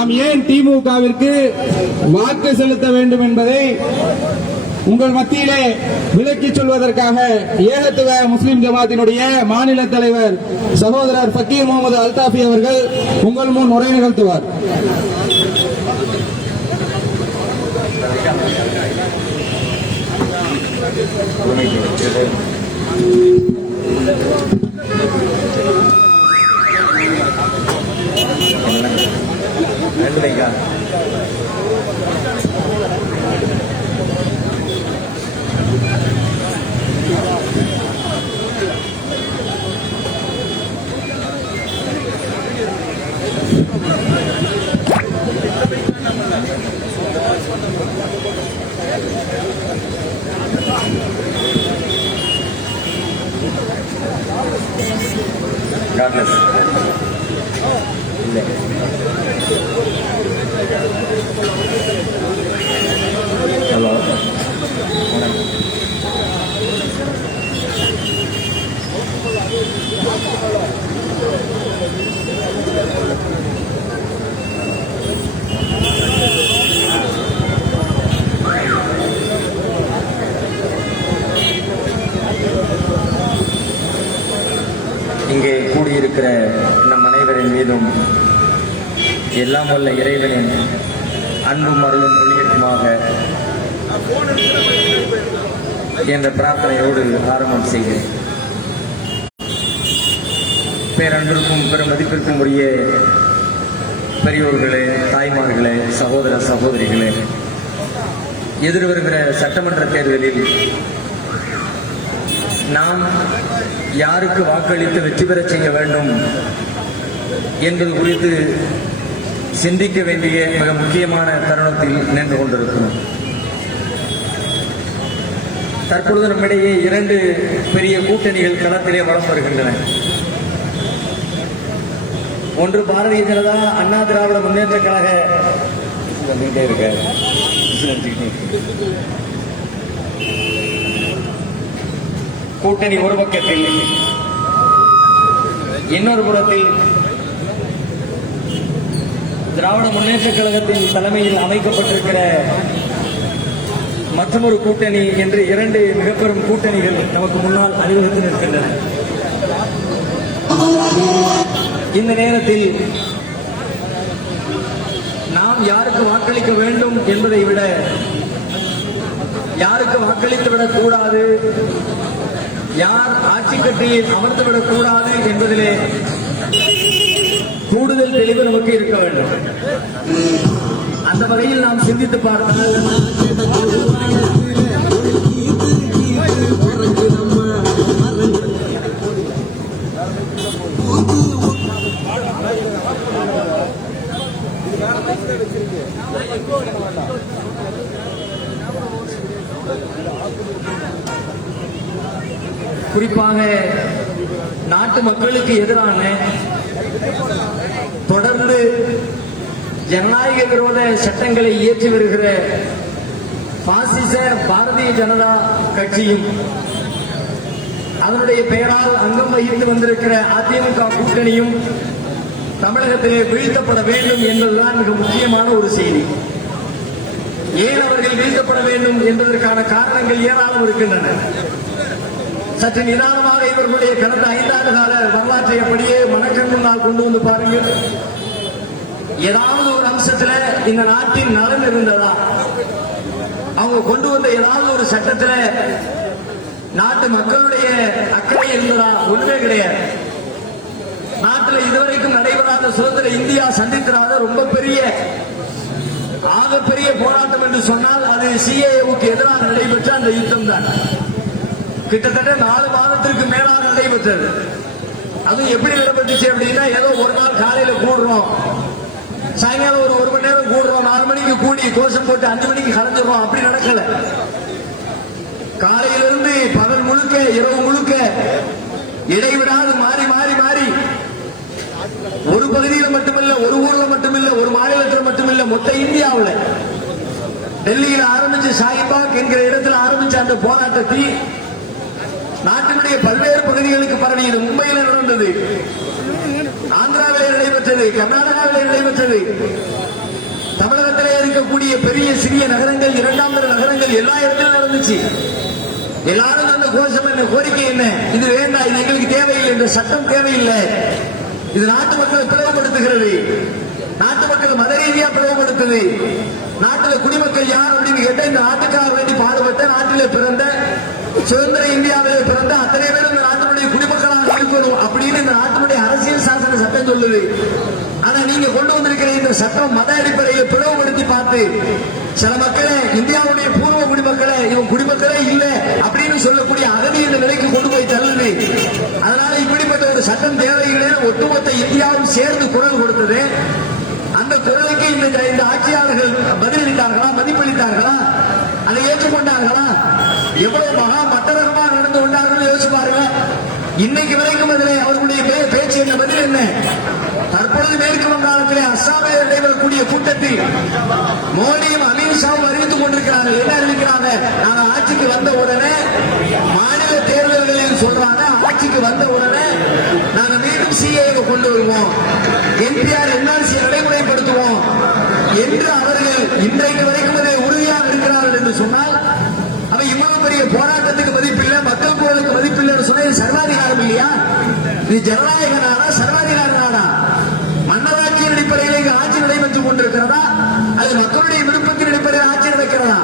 நாம் ஏன் திமுகவிற்கு வாக்கு செலுத்த வேண்டும் என்பதை உங்கள் மத்தியிலே விளக்கிச் சொல்வதற்காக ஏகத்துவ முஸ்லிம் ஜமாத்தினுடைய மாநில தலைவர் சகோதரர் ஃபக்கீர் முகமது அல்தாஃபி அவர்கள் உங்கள் முன் உரை நிகழ்த்துவார். God bless. Hello. இங்கே கூடியிருக்கிற நம் அனைவரின் மீதும் எல்லாம் வல்ல இறைவனின் அன்பும் அருளும் பொழியட்டுமாக என்ற பிரார்த்தனையோடு ஆரம்பம் செய்கிறேன். பேரன்பிற்கும் பெரும் மதிப்பிற்கும் உரிய பெரியோர்களே, தாய்மார்களே, சகோதர சகோதரிகளே, எதிர்வருகிற சட்டமன்ற தேர்தலில் நாம் யாருக்கு வாக்களித்து வெற்றி பெறச் செய்ய வேண்டும் என்பது குறித்து சிந்திக்க வேண்டிய மிக முக்கியமான தருணத்தில் நின்று கொண்டிருக்கிறோம். தற்பொழுது நம்மிடையே 2 பெரிய கூட்டணிகள் களத்திலே வலம் வருகின்றன. ஒன்று பாரதிய ஜனதா அண்ணா திராவிட முன்னேற்ற கழக கூட்டணி ஒரு பக்கத்தில், இன்னொரு புறத்தில் திராவிட முன்னேற்ற கழகத்தின் தலைமையில் அமைக்கப்பட்டிருக்கிற மற்றொரு கூட்டணி என்று 2 மிக பெரும் கூட்டணிகள் நமக்கு முன்னால் அணிவகுத்து நிற்கின்றன. இந்த நேரத்தில் நாம் யாருக்கு வாக்களிக்க வேண்டும் என்பதை விட யாருக்கு வாக்களித்துவிடக் கூடாது, யார் ஆட்சி கட்டியில் அமர்ந்துவிடக் கூடாது என்பதிலே கூடுதல் தெளிவு நமக்கு இருக்க வேண்டும். அந்த வகையில் நாம் சிந்தித்து பார்த்தால் குறிப்பாக நாட்டு மக்களுக்கு எதிரான தொடர்ந்து ஜனநாயக விரோத சட்டங்களை இயற்றி வருகிற பாசிச பாரதிய ஜனதா கட்சியும் அதனுடைய பெயரால் அங்கம் வகித்து வந்திருக்கிற அதிமுக கூட்டணியும் தமிழகத்திலே வீழ்த்தப்பட வேண்டும் என்பதுதான் மிக முக்கியமான ஒரு செய்தி. ஏன் அவர்கள் வீழ்த்தப்பட வேண்டும் என்பதற்கான காரணங்கள் ஏராளம் இருக்கின்றன. சற்று நிதானமாக இவர்களுடைய கடந்த 5 ஆண்டு கால வரலாற்றை அப்படியே மனக்கண் முன்னால் கொண்டு வந்து பாருங்கள். ஏதாவது ஒரு அம்சத்துல இந்த நாட்டின் நலன் இருந்ததா? அவங்க கொண்டு வந்த ஏதாவது ஒரு சட்டத்துல நாட்டு மக்களுடைய அக்கறை இருந்ததா? ஒன்றுமே கிடையாது. நாட்டில் இதுவரைக்கும் நடைபெறாத சுதந்திர இந்தியா சந்தித்திராத ரொம்ப பெரிய ஆகப்பெரிய போராட்டம் என்று சொன்னால் அது சிஏஏவுக்கு எதிராக நடைபெற்ற அந்த யுத்தம் தான். கிட்டத்தட்ட 4 மாதத்திற்கு மேலாக நடைபெற்றது. அதுவும் எப்படி நடைபெற்றுச்சு அப்படின்னா, ஏதோ ஒரு நாள் காலையில கூடுறோம், சாயங்காலம் ஒரு 1 மணி நேரம் கூடுறோம், 4 மணிக்கு கூடி கோஷம் போட்டு 5 மணிக்கு கலந்துடுறோம். அப்படி நடக்கல. காலையிலிருந்து பகல் முழுக்க இரவு முழுக்க இடைவிடாது மாறி மாறி மாறி ஒரு பகுதியில் மட்டுமில்ல, ஒரு ஊர்ல மட்டுமில்ல, ஒரு மாநிலத்தில் மட்டுமில்ல, மொத்த இந்தியாவில் டெல்லியில் ஆரம்பிச்சு ஷாஹிபாக் என்கிற இடத்தில் ஆரம்பிச்ச அந்த போராட்டத்தை நாட்டினுடைய பல்வேறு பகுதிகளுக்கு பரவியது. மும்பையில் நடந்தது, ஆந்திராவிலே நடைபெற்றது, கர்நாடகாவிலே நடைபெற்றது, தமிழகத்திலே இருக்கக்கூடிய பெரிய சிறிய நகரங்கள், இரண்டாம் தர நகரங்கள் எல்லா இடத்திலும் நடந்துச்சு. எல்லாரும் அந்த கோஷம் என்ன, கோரிக்கை என்ன, இது வேண்டாம், இது எங்களுக்கு தேவையில்லை, இந்த சட்டம் தேவையில்லை, இது நாட்டு மக்களை பிளவுபடுத்துகிறது, நாட்டு மக்களை மத ரீதியா பிளவுபடுத்துது, நாட்டில் குடிமக்கள் யார் அப்படின்னு கேட்ட இந்த நாட்டுக்காக வேண்டி பாடுபட்ட நாட்டிலே பிறந்த சுதந்திர இந்தியாவிலே பிறந்த அத்தனை பேரும் இந்த நாட்டினுடைய குடிமக்களாக இருக்கணும் அப்படின்னு இந்த நாட்டினுடைய அரசியல் சாசன சட்டம் சொல்லுது. ஆனா நீங்க கொண்டு வந்திருக்கிற இந்த சட்டம் மத அடிப்படையில் பிளவுபடுத்தி பார்த்து சில மக்களை, இந்தியாவுடைய பூர்வ குடிமக்களை இவன் குடிமக்களே இல்லை அப்படின்னு சொல்லக்கூடிய அகதி இந்த நிலைக்கு கொண்டு போய் தள்ளுது. அதனால இப்படிப்பட்ட ஒரு சட்டம் தேவைகளே ஒட்டுமொத்த இந்தியாவும் சேர்ந்து குரல் கொடுத்தது. அந்த குரலுக்கு இந்த ஆட்சியாளர்கள் பதிலளித்தார்களா, மதிப்பளித்தார்களா, அதை ஏற்றுக்கொண்டார்களா? எவ்வளவு மகா மட்டரகமா நடந்து கொண்டார்கள் யோசிச்சு பாருங்க. இன்னைக்கு வரைக்கும் அதிலே அவர்களுடைய பேச்சு என்ன, பதில் என்ன? தற்பொழுது மேற்கு வங்காளத்திலே அஸ்ஸாமில் நடைபெறக்கூடிய கூட்டத்தில் மோடியும் அமித்ஷாவும் அறிவித்துக் கொண்டிருக்கிறார்கள். என்ன அறிவிக்கிறாங்க? நாங்க ஆட்சிக்கு வந்த உடனே மாநில தேர்தல்களில் சொல்றாங்க, ஆட்சிக்கு வந்த உடனே நாங்க மீண்டும் சிஏஏ கொண்டு வருவோம், என்பிஆர் என்ஆர்சி நடைமுறைப்படுத்துவோம் என்று அவர்கள் இன்றைக்கு வரைக்கும் அதை உறுதியாக இருக்கிறார்கள் என்று சொன்னால், அவ இவ்வளவு பெரிய போராட்டத்துக்கு மதிப்பில்லை, மக்கள் குரலுக்கு மதிப்பில்லைன்னு சொன்ன சர்வாதிகாரம் இல்லையா? இது ஜனநாயக நாடா, சர்வாதிகார நாடா? மன்னராட்சியின் அடிப்படையில் இங்கு ஆட்சி நடைபெற்றுக் கொண்டிருக்கிறதா, அது மக்களுடைய விருப்பத்தின் அடிப்படையில் ஆட்சி நடக்கிறதா?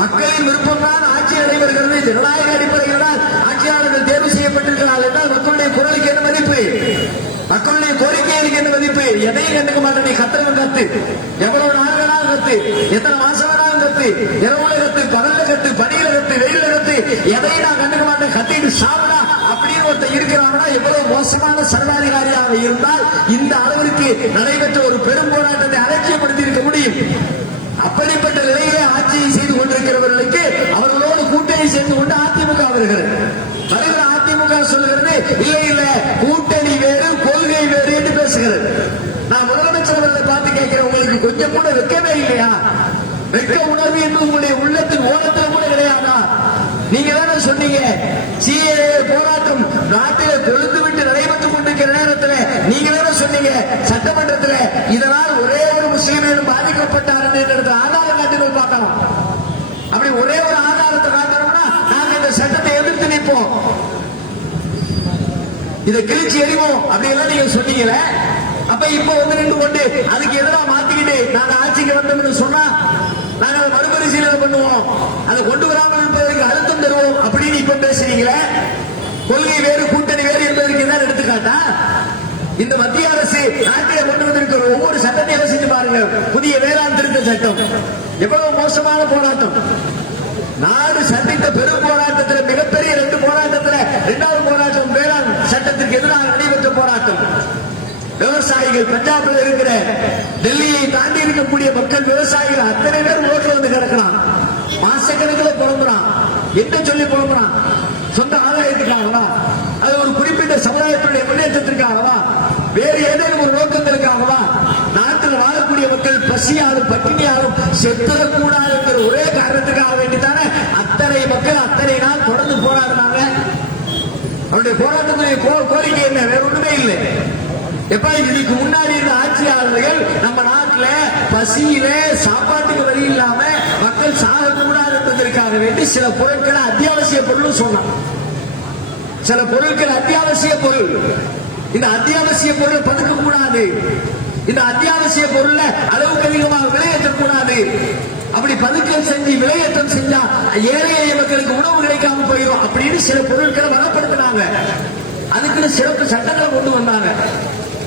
மக்களின் விருப்பம் தான் ஆட்சி நடைபெறுகிறது. ஜனநாயக அடிப்படையில் தான் ஆட்சியாளர்கள் தேர்வு செய்யப்பட்டிருக்கிறார்கள் என்றால் மக்களுடைய குரலுக்கு என்ன மதிப்பு, மக்களுடைய கோரிக்கைகளுக்கு என்ன மதிப்பு? எதையும் கண்டுக்க மாட்டேன். நீ கத்துறவன் கத்து, எவ்வளவு நாள் வேணாலும் கத்து, எத்தனை மாசம் வேணாலும் கத்து, இரவுல கத்து, கடல்ல கத்து, பனியில கத்து, வெயில கத்து, எதையும் நான் கண்டுக்க மாட்டேன், கத்திட்டு சாப்பிடா அப்படின்னு ஒருத்தர் இருக்கிறாங்கன்னா எவ்வளவு மோசமான சர்வாதிகாரியாக இருந்தால் இந்த அளவிற்கு நடைபெற்ற ஒரு பெரும் போராட்டத்தை அலட்சியப்படுத்தி இருக்க முடியும்? அப்படிப்பட்ட நிலையிலே ஆட்சியை செய்து கொண்டிருக்கிறவர்களுக்கு அவர்களோடு கூட்டணி சேர்ந்து கொண்டு அதிமுக வருகிறது. வருகிற அதிமுக சொல்லுகிறது, இல்லை இல்ல கூட்டணி வேறு கொள்கை வேறு என்று பேசுகிறது. நான் முதலமைச்சர் அவர்களை பார்த்து கேட்கிறேன், உங்களுக்கு கொஞ்சம் கூட வெட்கமே இல்லையா? வெட்க உணர்வு என்று உங்களுடைய உள்ளத்தில் ஓரத்தில் கூட கிடையாதா? நீங்க தானே சொன்னீங்க சிஏஏ போராட்டம் நாட்டிலே கொழுந்து விட்டு நடைபெற்றுக் கொண்டிருக்கிற நேரத்தில் நீங்க தானே சொன்னீங்க சட்டமன்றத்தில் இதனால் ஒரே ஒரு முஸ்லீம் பாதிக்கப்பட்டார் என்ற ஆதாரம் காட்டி பார்க்கலாம். அப்படி ஒரே ஒரு ஆதாரத்தை காட்டணும்னா நாங்க இந்த சட்டத்தை எதிர்த்து நிற்போம், இதை கிழிச்சு எறிவோம் அப்படி எல்லாம் நீங்க சொன்னீங்களே. அப்ப இப்ப நின்று கொண்டு அதுக்கு எதிராக மாத்திக்கிட்டு நாங்க ஆட்சிக்கு வந்தோம்னு சொன்னா நாங்க அதை மறுபரிசீலனை பண்ணுவோம், அதை கொண்டு வராமல் இருப்பதற்கு அழுத்தம் தருவோம் அப்படின்னு இப்ப பேசுறீங்களே. கொள்கை வேறு கூட்டணி வேறு என்பதற்கு என்ன எடுத்துக்காட்டா? இந்த மத்திய அரசு நாட்டிலே கொண்டு வந்திருக்கிற ஒவ்வொரு சட்டத்தையும் யோசிச்சு பாருங்க. புதிய வேளாண் திருத்த சட்டம் எவ்வளவு மோசமான போராட்டம். நாடு சந்தித்த பெரும் போராட்டத்தில் மிகப்பெரிய 2 போராட்டத்தில் 2வது போராட்டம் வேளாண் சட்டத்திற்கு எதிராக நடைபெற்ற போராட்டம். விவசாயிகள் பஞ்சாபில் இருக்கிற, டெல்லியை தாண்டி இருக்கக்கூடிய மக்கள், விவசாயிகள் அத்தனை பேர் ரோட்ல வந்து கிடக்கிறான், மாசக்கணக்கில் புலம்புறான். என்ன சொல்லி புலம்புறான்? சொந்த ஆதாயத்துக்காகவா? அது ஒரு குறிப்பிட்ட சமுதாயத்துடைய முன்னேற்றத்திற்காகவா? வேறு ஏதேனும் ஒரு நோக்கத்திற்காகவா? நாட்டில் வாழக்கூடிய மக்கள் பசியாலும் பட்டினியாலும் செத்துடக்கூடாது என்கிற ஒரே காரணத்துக்காக வேண்டித்தானே அத்தனை மக்கள் அத்தனை நாள் தொடர்ந்து போராடினாங்க. அவருடைய போராட்டத்துடைய கோரிக்கை என்ன? வேற ஒண்ணுமே இல்லை. எப்ப இதுக்கு முன்னாடி இருந்த ஆட்சியாளர்கள் நம்ம நாட்டில் பசியில சாப்பாட்டுக்கு வழி இல்லாம மக்கள் சாகக்கூடாது என்பதற்காக வேண்டி சில பொருட்களை அத்தியாவசிய பொருள் சொன்னாங்க. சில பொருட்கள் அத்தியாவசிய பொருள், இந்த அத்தியாவசிய பொருள் பதுக்க கூடாது, இந்த அத்தியாவசிய பொருள்ல அளவுக்கு அதிகமாக விலையேற்றக்கூடாது. அப்படி பதுக்கல் செஞ்சு விலையேற்றம் செஞ்சா ஏழை எளிய மக்களுக்கு உணவு கிடைக்காம போயிடும் அப்படின்னு சில பொருட்களை வளப்படுத்தினாங்க. அதுக்குன்னு சிறப்பு சட்டங்களை கொண்டு வந்தாங்க.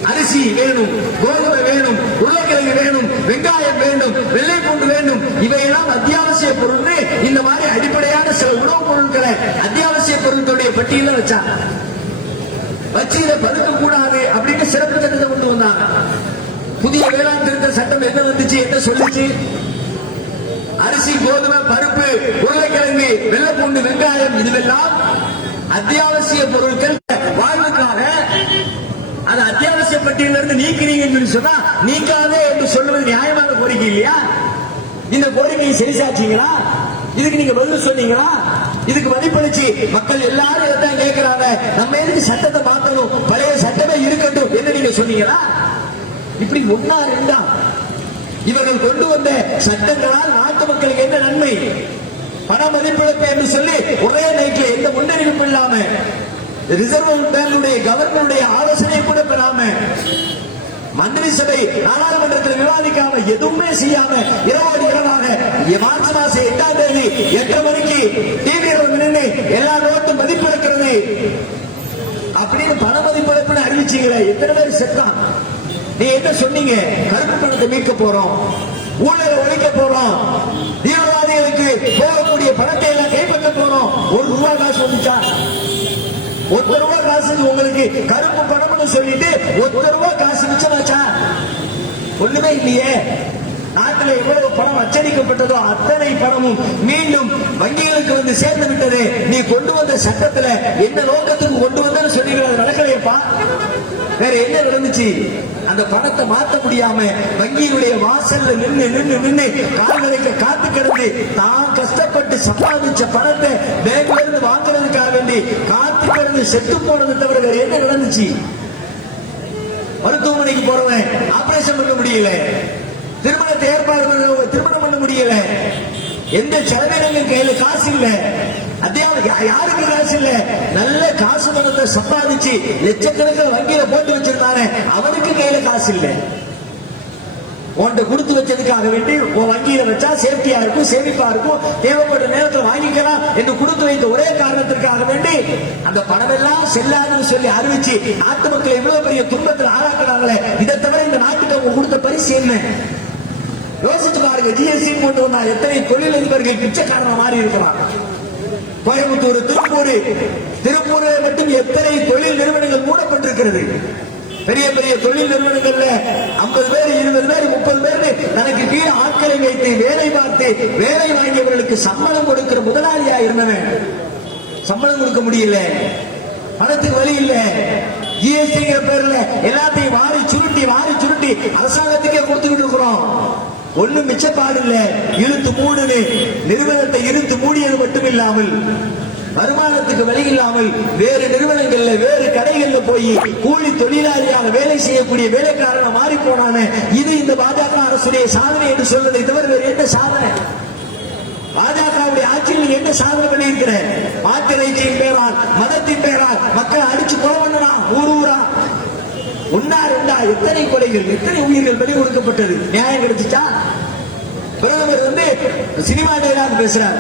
அரிசி வேணும், கோதுமை வேணும், உருளைக்கிழங்கு வேணும், வெங்காயம் வேண்டும், வெள்ளை பூண்டு வேண்டும், இவையெல்லாம் அத்தியாவசிய பொருள். இந்த மாதிரி அடிப்படையான சில உணவுப் பொருட்களை அத்தியாவசிய பொருட்களுடைய பட்டியல வச்சாங்க. வச்சு இதை பதுக்க கூடாது அப்படின்னு சிறப்பு சட்டத்தை கொண்டு வந்தாங்க. புதிய வேளாண் திருத்த சட்டம் என்ன வந்துச்சு, என்ன சொல்லிச்சு? அரிசி, கோதுமை, பருப்பு, உருளைக்கிழங்கு, வெள்ளை பூண்டு, வெங்காயம் இதுவெல்லாம் அத்தியாவசிய பொருட்கள். வாழ்வுக்காக அது அத்தியாவசிய பட்டியலிருந்து நீக்கிறீங்கன்னு சொன்னா நீக்காதே என்று சொல்லுவது நியாயமான கோரிக்கை இல்லையா? இந்த கோரிக்கையை சரிசாச்சிங்களா? இதுக்கு நீங்க பதில் சொன்னீங்களா? இதுக்கு மதிப்பளிச்சு மக்கள் எல்லாரும் இதான் கேட்கிறாங்க, நம்ம எதுக்கு சட்டத்தை மாற்றணும், பழைய சட்டமே இருக்கட்டும் என்ன நீங்க சொன்னீங்களா? இப்படி ஒன்னா ரெண்டா இவர்கள் கொண்டு வந்த சட்டங்களால் நாட்டு மக்களுக்கு என்ன நன்மை? பண மதிப்பிழப்பு என்று சொல்லி ஒரே நைட்டில் எந்த முன்னறிவிப்பு இல்லாம, ரிசர்வ் பேங்குடைய கவர்னருடைய ஆலோசனை கூட பெறாம, மந்திரி சபை நாடாளுமன்றத்தில் விவாதிக்காம, எதுவுமே செய்யாம இரவோடு இரவாக மார்ச் மாசம் 8ஆம் தேதி 8 மணிக்கு டிவியில் நின்று எல்லா நோட்டும் மதிப்பிழக்கிறது அப்படின்னு பண மதிப்பிழப்புன்னு அறிவிச்சீங்களே, எத்தனை பேர் செத்தான்? நீ என்ன சொன்னீங்க? கருப்பு பணத்தை மீட்க போறோம், ஊழலை ஒழிக்க போறோம், தீவிரவாதிகளுக்கு போகக்கூடிய பணத்தை எல்லாம் கைப்பற்ற போறோம். ₹1 காசு வந்துச்சா? ₹1 காசு உங்களுக்கு கருப்பு பணம்னு சொல்லிட்டு ₹1 காசு மிச்சமாச்சா? ஒண்ணுமே இல்லையே. நாட்டில் எவ்வளவு பணம் அச்சடிக்கப்பட்டதோ அத்தனை பணமும் மீண்டும் வங்கிகளுக்கு வந்து சேர்ந்து விட்டது. நீ கொண்டு வந்த சட்டத்துல என்ன நோக்கத்துக்கு கொண்டு வந்தன்னு சொன்னீங்க, அது நடக்கலையப்பா. வேற என்ன நடந்துச்சு? அந்த பணத்தை மாற்ற முடியாம வங்கியினுடைய வாசல்ல நின்று நின்று நின்று கால்களுக்கு காத்து கிடந்து தான் கஷ்டப்பட்டு சம்பாதிச்ச பணத்தை பேங்க்ல இருந்து வாங்குறதுக்காக வேண்டி காத்து கிடந்து செத்து போனது தவிர வேற என்ன நடந்துச்சு? மருத்துவமனைக்கு போறவன் ஆபரேஷன் பண்ண முடியல, திருமணத்தை ஏற்பாடு பண்ண திருமணம் பண்ண முடியல, எந்த செலவினங்கள் கையில காசு இல்ல, யாருக்கு காசு இல்ல, நல்ல காசு பணத்தை சம்பாதிச்சு லட்சக்கணக்கில் வங்கியில போட்டு வச்சிருந்தானே அவனுக்கு கையில காசு இல்ல. உன்கிட்ட கொடுத்து வச்சதுக்காக வேண்டி உன் வங்கியில வச்சா சேஃப்டியா இருக்கும், சேமிப்பா இருக்கும், தேவைப்பட்ட நேரத்தில் வாங்கிக்கலாம் என்று கொடுத்து வைத்த ஒரே காரணத்திற்காக வேண்டி அந்த பணம் எல்லாம் செல்லாதுன்னு சொல்லி அறிவிச்சு நாட்டு மக்களை எவ்வளவு பெரிய துன்பத்தில் ஆளாக்குறாங்களே. இதை தவிர இந்த நாட்டுக்கு அவங்க கொடுத்த பரிசு என்ன? யோசிச்சு பாருங்க. ஜிஎஸ்டி கொண்டு வந்தா எத்தனை தொழிலதிபர்கள் பிச்சைக்காரங்க மாறி இருக்கலாம். கோயம்புத்தூர், திருப்பூர் மட்டும் எத்தனை தொழில் நிறுவனங்கள் மூடப்பட்டிருக்கிறது. பெரிய பெரிய தொழில் நிறுவனங்கள்ல 50 பேர், 20 பேர், 30 பேர் தனக்கு கீழே ஆட்களை வைத்து வேலை பார்த்து வேலை வாங்கியவர்களுக்கு சம்பளம் கொடுக்கிற முதலாளியா இருந்தவன் சம்பளம் கொடுக்க முடியல, பணத்துக்கு வழி இல்ல. ஜிஎஸ்டிங்கிற பேர்ல எல்லாத்தையும் வாரி சுருட்டி அரசாங்கத்துக்கே கொடுத்துக்கிட்டு இருக்கிறோம். ஒண்ணும் மிச்சப்பாடு இல்ல. இழுத்து மூடுன்னு நிறுவனத்தை இழுத்து மூடியது மட்டும் இல்லாமல் வருமானத்துக்கு வழி இல்லாமல் வேறு நிறுவனங்கள்ல வேறு கடைகள்ல போய் கூலி தொழிலாளியாக வேலை செய்யக்கூடிய வேலைக்காரன மாறி போனான. இது இந்த பாஜக அரசுடைய சாதனை என்று சொல்வதை தவிர வேறு என்ன சாதனை? பாஜகவுடைய ஆட்சியில் என்ன சாதனை பண்ணியிருக்கிற? மாட்டிறைச்சியின் பேரால், மதத்தின் பேரால் மக்களை அடிச்சு கொலை பண்ணலாம். ஊரா ஒன்னா ரெண்டா எத்தனை கொலைகள், எத்தனை உயிர்கள் பலி கொடுக்கப்பட்டது? நியாயம் கிடைச்சிச்சா? பிரதமர் வந்து சினிமா டைலாக் பேசுறார்.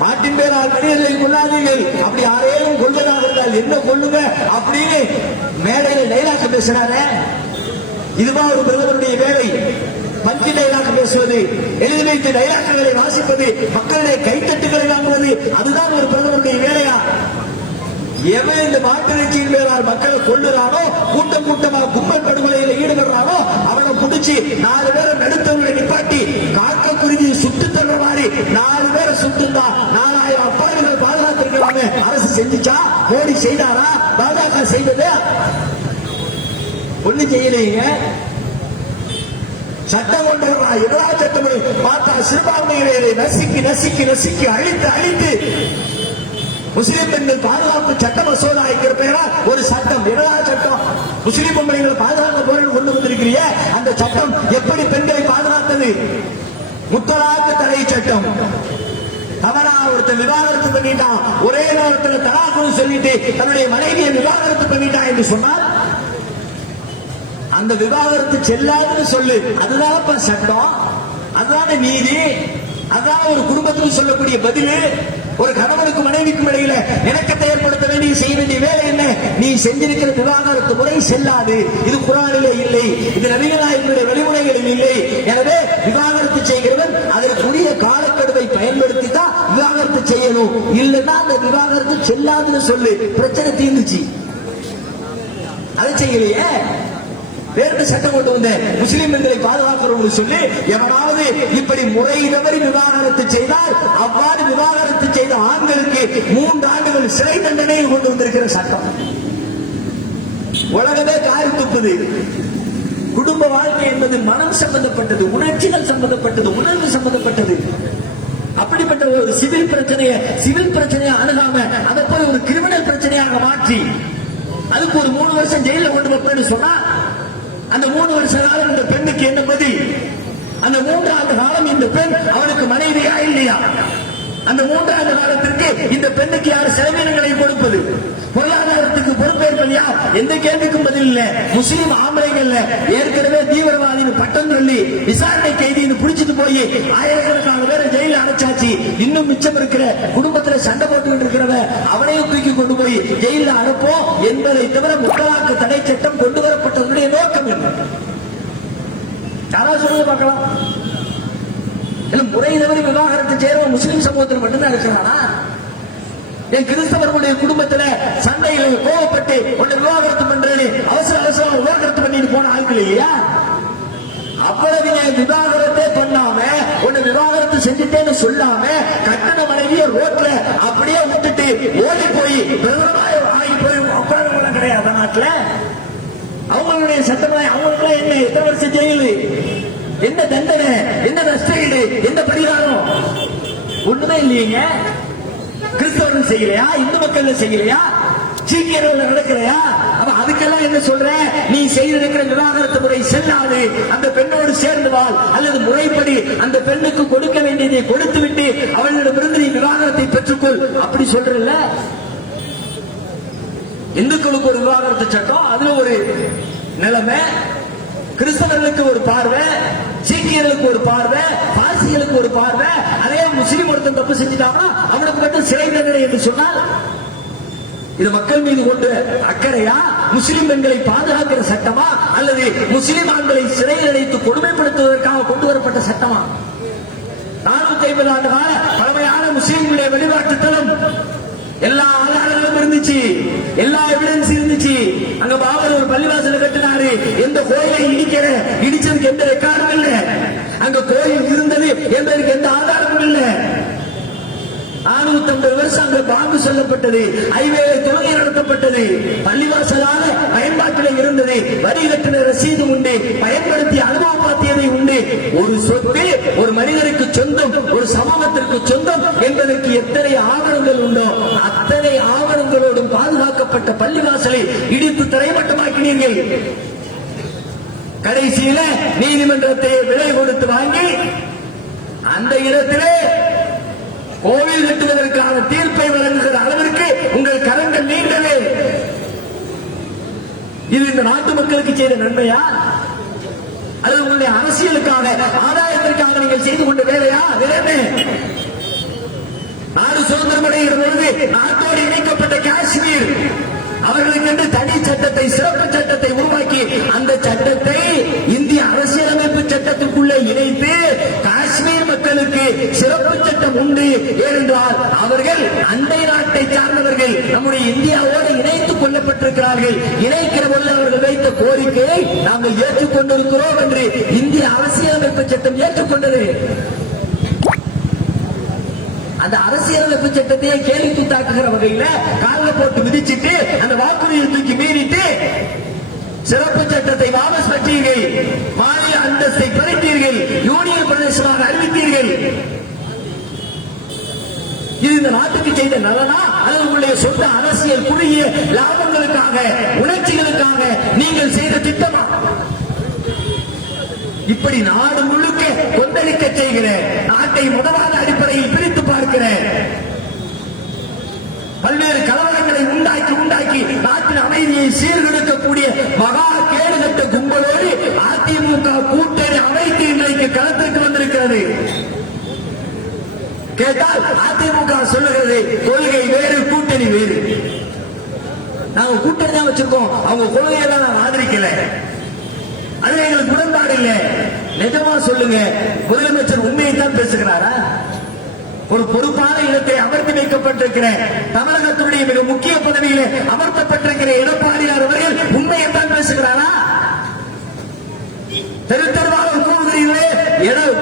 மாட்டின் பேரால் மனிதர்களை கொள்ளாதீர்கள், அப்படி யாரையும் கொள்வதாக இருந்தால் என்ன கொள்ளுங்க அப்படின்னு மேடையில டைலாக் பேசுறாரு. இதுதான் ஒரு பிரதமருடைய வேலை. பஞ்சு டைலாக் பேசுவது, எழுதி வைத்த டைலாக்குகளை வாசிப்பது, மக்களுடைய கைத்தட்டுகளை வாங்குவது, அதுதான் ஒரு பிரதமருடைய வேலையா? எவன் இந்த மாட்டிறைச்சியின் பேரால் மக்களை கொள்ளுறானோ, கூட்டம் கூட்டமாக கும்பல் படுகொலையில ஈடுபடுறானோ அவனை பிடிச்சி 4 பேரை நடுத்தவர்களை நிப்பாட்டி காக்க குருவியை சுட்டு தள்ள மாதிரி 4 பேரை சுட்டுந்தா 4000 அப்பாவிகள் பாதுகாத்திருக்கலாமே. அரசு செஞ்சுச்சா? மோடி செய்தாரா? பாஜக செய்தது ஒண்ணு செய்யலைங்க. சட்டம் கொண்டு வரா, எல்லா சட்டமும் பார்த்தா சிறுபான்மையினரை நசுக்கி அழித்து முஸ்லிம் பெண்கள் பாதுகாப்பு சட்ட மசோதா என்கிற பெயரா ஒரு சட்டம், இடலா சட்டம், முஸ்லிம் பொம்பளைகள் பாதுகாக்க போறேன்னு கொண்டு வந்திருக்கிறிய அந்த சட்டம் எப்படி பெண்களை பாதுகாத்தது? முத்தலாக்கு தடை சட்டம். தவறா ஒருத்தர் விவாகரத்து பண்ணிட்டான், ஒரே நேரத்தில் தலாக்குன்னு சொல்லிட்டு தன்னுடைய மனைவியை விவாகரத்து பண்ணிட்டான் என்று சொன்னால் அந்த விவாகரத்து செல்லாதுன்னு சொல்லு. அதுதான் சட்டம், அதுதான நீதி, அதுதான் ஒரு குடும்பத்துக்கு சொல்லக்கூடிய பதில். ஒரு கணவனுக்கு மனைவிக்கும் இடையில இணக்கத்தை ஏற்படுத்த வேண்டிய செய்ய வேண்டிய வேலை என்ன? நீ செஞ்சிருக்கிற விவாகரத்து முறை செல்லாது. இது குர்ஆனிலே இல்லை, இது நபிகள் நாயகத்துடைய வழிமுறைகளில் இல்லை. எனவே விவாகரத்து செய்கிறவன் அதற்குரிய காலக்கெடுவை பயன்படுத்தி தான் விவாகரத்து செய்யணும். இல்லைன்னா அந்த விவாகரத்து செல்லாதுன்னு சொல்லு, பிரச்சனை தீர்ந்துச்சு. அது செய்யலையே. வேறு சட்டம் கொண்டு வந்த முஸ்லிம் பெண்களை பாதுகாக்கிறோம் சொல்லி எவனாவது இப்படி முறை தவறி விவாகரத்து செய்தால் அவ்வாறு விவாகரத்து செய்த ஆண்களுக்கு 3 ஆண்டுகள் சிறை தண்டனை கொண்டு வந்திருக்கிற சட்டம். உலகமே காரி துப்புது. குடும்ப வாழ்க்கை என்பது மனம் சம்பந்தப்பட்டது, உணர்ச்சிகள் சம்பந்தப்பட்டது, உணர்வு சம்பந்தப்பட்டது. அப்படிப்பட்ட ஒரு சிவில் பிரச்சனையை அணுகாம அதை போய் ஒரு கிரிமினல் பிரச்சனையாக மாற்றி அதுக்கு ஒரு 3 வருஷம் ஜெயில கொண்டு வைப்பேன்னு சொன்னா அந்த 3 வருஷ காலம் இந்த பெண்ணுக்கு என்ன பதில்? அந்த 3 ஆண்டு காலம் இந்த பெண் அவனுக்கு மனைவியா இல்லையா? அந்த 3 ஆண்டு காலத்திற்கு இந்த பெண்ணுக்கு யார் செலவினங்களை கொடுப்பது? பொருளாதாரத்துக்கு பொறுப்பேற்பது யார்? எந்த கேள்விக்கும் பதில் இல்ல. முஸ்லிம் ஆம்பளைங்கள்ல ஏற்கனவே தீவிரவாதின்னு பட்டம் சொல்லி விசாரணை கைதின்னு புடிச்சிட்டு போய் ஆயிரக்கணக்கான பேரை ஜெயில அடைச்சாச்சு. இன்னும் மிச்சம் இருக்கிற குடும்பத்துல சண்டை போட்டு இருக்கிறவ அவனையும் தூக்கி கொண்டு போய் ஜெயில அனுப்போம் என்பதை தவிர முத்தலாக்கு தடை சட்டம் கொண்டு வரப்பட்டதனுடைய நோக்கம் என்ன? யாராவது சொல்லுங்க பார்க்கலாம். முறை தவறி விவாகரத்து செய்யறவன் முஸ்லிம் சமூகத்தில் மட்டும்தான் இருக்கிறானா? என் கிறிஸ்தவர்களுடைய குடும்பத்துல சண்டையில கோவப்பட்டு உன்னை விவாகரத்து பண்றேன்னு அவசர விவாகரத்து பண்ணிட்டு போன ஆட்கள் இல்லையா? அவ்வளவு விவாகரத்தே பண்ணாம உன்னை விவாகரத்து செஞ்சுட்டேன்னு சொல்லாம கட்டண மனைவிய ரோட்ல அப்படியே விட்டுட்டு ஓடி போய் ஆகி போய் உட்கார்ந்து கிடையாது நாட்டுல. அவங்களுடைய சட்டமாய் அவங்களுக்கு என்ன எத்தனை வருஷம் ஜெயிலு, என்ன தண்டனை, என்ன நஷ்டஈடு, என்ன பரிகாரம்? ஒண்ணுமே இல்லையங்க. கிறிஸ்தவர்கள் செய்யலையா? இந்து மக்கள் செய்யலையா? சீக்கியர்கள் நடக்கலையா? அப்ப அதுக்கெல்லாம் என்ன சொல்ற? நீ செய்திருக்கிற விவாகரத்து முறை செல்லாது, அந்த பெண்ணோடு சேர்ந்து வாழ், அல்லது முறைப்படி அந்த பெண்ணுக்கு கொடுக்க வேண்டியதை கொடுத்து விட்டு அவளிடமிருந்து நீ விவாகரத்தை பெற்றுக்கொள், அப்படி சொல்றல. இந்துக்களுக்கு ஒரு விவாகரத்து சட்டம், அதுல ஒரு நிலைமை, கிறிஸ்தவர்களுக்கு ஒரு பார்வை, சீக்கியர்களுக்கு ஒரு பார்வை, பாரசீகளுக்கு ஒரு பார்வை. அதே முஸ்லீம் ஒருத்தன் தப்பு செஞ்சுட்டாங்கன்னா அவனுக்கு மட்டும் சிறை தண்டனை என்று சொன்னால் இது மக்கள் மீது கொண்டு அக்கறையா? முஸ்லிம் பெண்களை பாதுகாக்கிற சட்டமா அல்லது முஸ்லிம் ஆண்களை சிறையில் அடைத்து கொடுமைப்படுத்துவதற்காக கொண்டு வரப்பட்ட சட்டமா? 450 ஆண்டு கால பழமையான முஸ்லிம்களுடைய வழிபாட்டு தலம், எல்லா ஆதாரங்களும் இருந்துச்சு, எல்லா எவிடன்ஸ் இருந்துச்சு. அங்க பாபர் ஒரு பள்ளிவாசல் கட்டினாரு, எந்த கோயிலை இடிச்சதுக்கு எந்த ரெக்கார்டும் இல்ல. அங்க கோயில் இருந்தது என்பதற்கு எந்த ஆதாரமும் இல்ல. 450 வருஷம் அங்க பாம்பு சொல்லப்பட்டது, ஹைவேல தொழுகை நடத்தப்பட்டது, பள்ளிவாசலாக பயன்பாட்டில் இருந்தது, வரி கட்டின ரசீது உண்டு, பயன்படுத்திய அனுபவம் பார்த்தியதை உண்டு. ஒரு சொத்து ஒரு மனிதருக்கு சொந்தம், ஒரு சமூகத்திற்கு சொந்தம் என்பதற்கு எத்தனை ஆவணங்கள் உண்டோ அத்தனை ஆவணங்களோடும் பாதுகாக்கப்பட்ட பள்ளிவாசலை இடித்து தரைமட்டமாக்கினீர்கள். கடைசியில நீதிமன்றத்தை விலை கொடுத்து வாங்கி அந்த இடத்திலே கோவில் கட்டுவதற்கான தீர்ப்பை வழங்குகிற அளவிற்கு உங்கள் கரங்கள் நீண்டது. இது இந்த நாட்டு மக்களுக்கு செய்த நன்மையா? அது உங்களுடைய அரசியலுக்காக ஆதாயத்திற்காக நீங்கள் செய்து கொண்ட வேலையா? வேலை. நாடு சுதந்திரம் அடைகிற பொழுது நாட்டோடு இணைக்கப்பட்ட காஷ்மீர் அவர்களுக்கு என்று தனி சட்டத்தை, சிறப்பு சட்டத்தை உருவாக்கி அந்த சட்டத்தை இந்திய அரசியலமைப்பு சட்டத்துக்குள்ளே இணைத்து காஷ்மீர் மக்களுக்கு சிறப்பு சட்டம் உண்டு. ஏனென்றால் அவர்கள் அண்டை நாட்டை சார்ந்தவர்கள், நம்முடைய இந்தியாவோடு இணைத்துக் கொள்ளப்பட்டிருக்கிறார்கள். இணைக்கிற பொழுது அவர்கள் வைத்த கோரிக்கையை நாங்கள் ஏற்றுக்கொண்டிருக்கிறோம் என்று இந்திய அரசியலமைப்பு சட்டம் ஏற்றுக்கொண்டது. அந்த அரசியலமைப்பு சட்டத்தையே கேலி கூத்தாக்குகிற வகையில கால போட்டு விதிச்சிட்டு அந்த வாக்குறுதியை தூக்கி மீறிட்டு சிறப்பு சட்டத்தை வாபஸ் பெற்றீர்கள், மாநில அந்தஸ்தை பறித்தீர்கள், யூனியன் பிரதேசமாக அறிவித்தீர்கள். இது இந்த நாட்டுக்கு செய்த நலனா அல்லது உங்களுடைய சொந்த அரசியல் குறுகிய லாபங்களுக்காக, உணர்ச்சிகளுக்காக நீங்கள் செய்த திட்டமா? இப்படி நாடு முழுக்க கொந்தளிக்க செய்கிற, நாட்டை மதவாத அடிப்படையில் பிரித்து பார்க்கிற, பல்வேறு கலவரங்களை உண்டாக்கி நாட்டின் அமைதியை சீர்கெடுக்கக்கூடிய மகா கேடுகட்ட கும்பலோடு அதிமுக கூட்டணி அமைத்து இன்றைக்கு களத்திற்கு வந்திருக்கிறது. கேட்டால் அதிமுக சொல்லுகிறது கொள்கை வேறு, கூட்டணி வேறு. நாங்க கூட்டணி தான் வச்சிருக்கோம், அவங்க கொள்கையெல்லாம் நான் ஆதரிக்கல, அது எங்களுக்கு உடன்பாடு இல்லை. நிஜமா சொல்லுங்க, முதலமைச்சர் உண்மையை தான் பேசுகிறாரா? ஒரு பொறுப்பான இடத்தை அமர்த்தி வைக்கப்பட்டிருக்கிற, தமிழகத்துடைய மிக முக்கிய பதவியில் அமர்த்தப்பட்டிருக்கிற எடப்பாடியார் அவர்கள் உண்மையை தான் பேசுகிறாரா? தெரு தெருவாக கூறுகிறீர்களே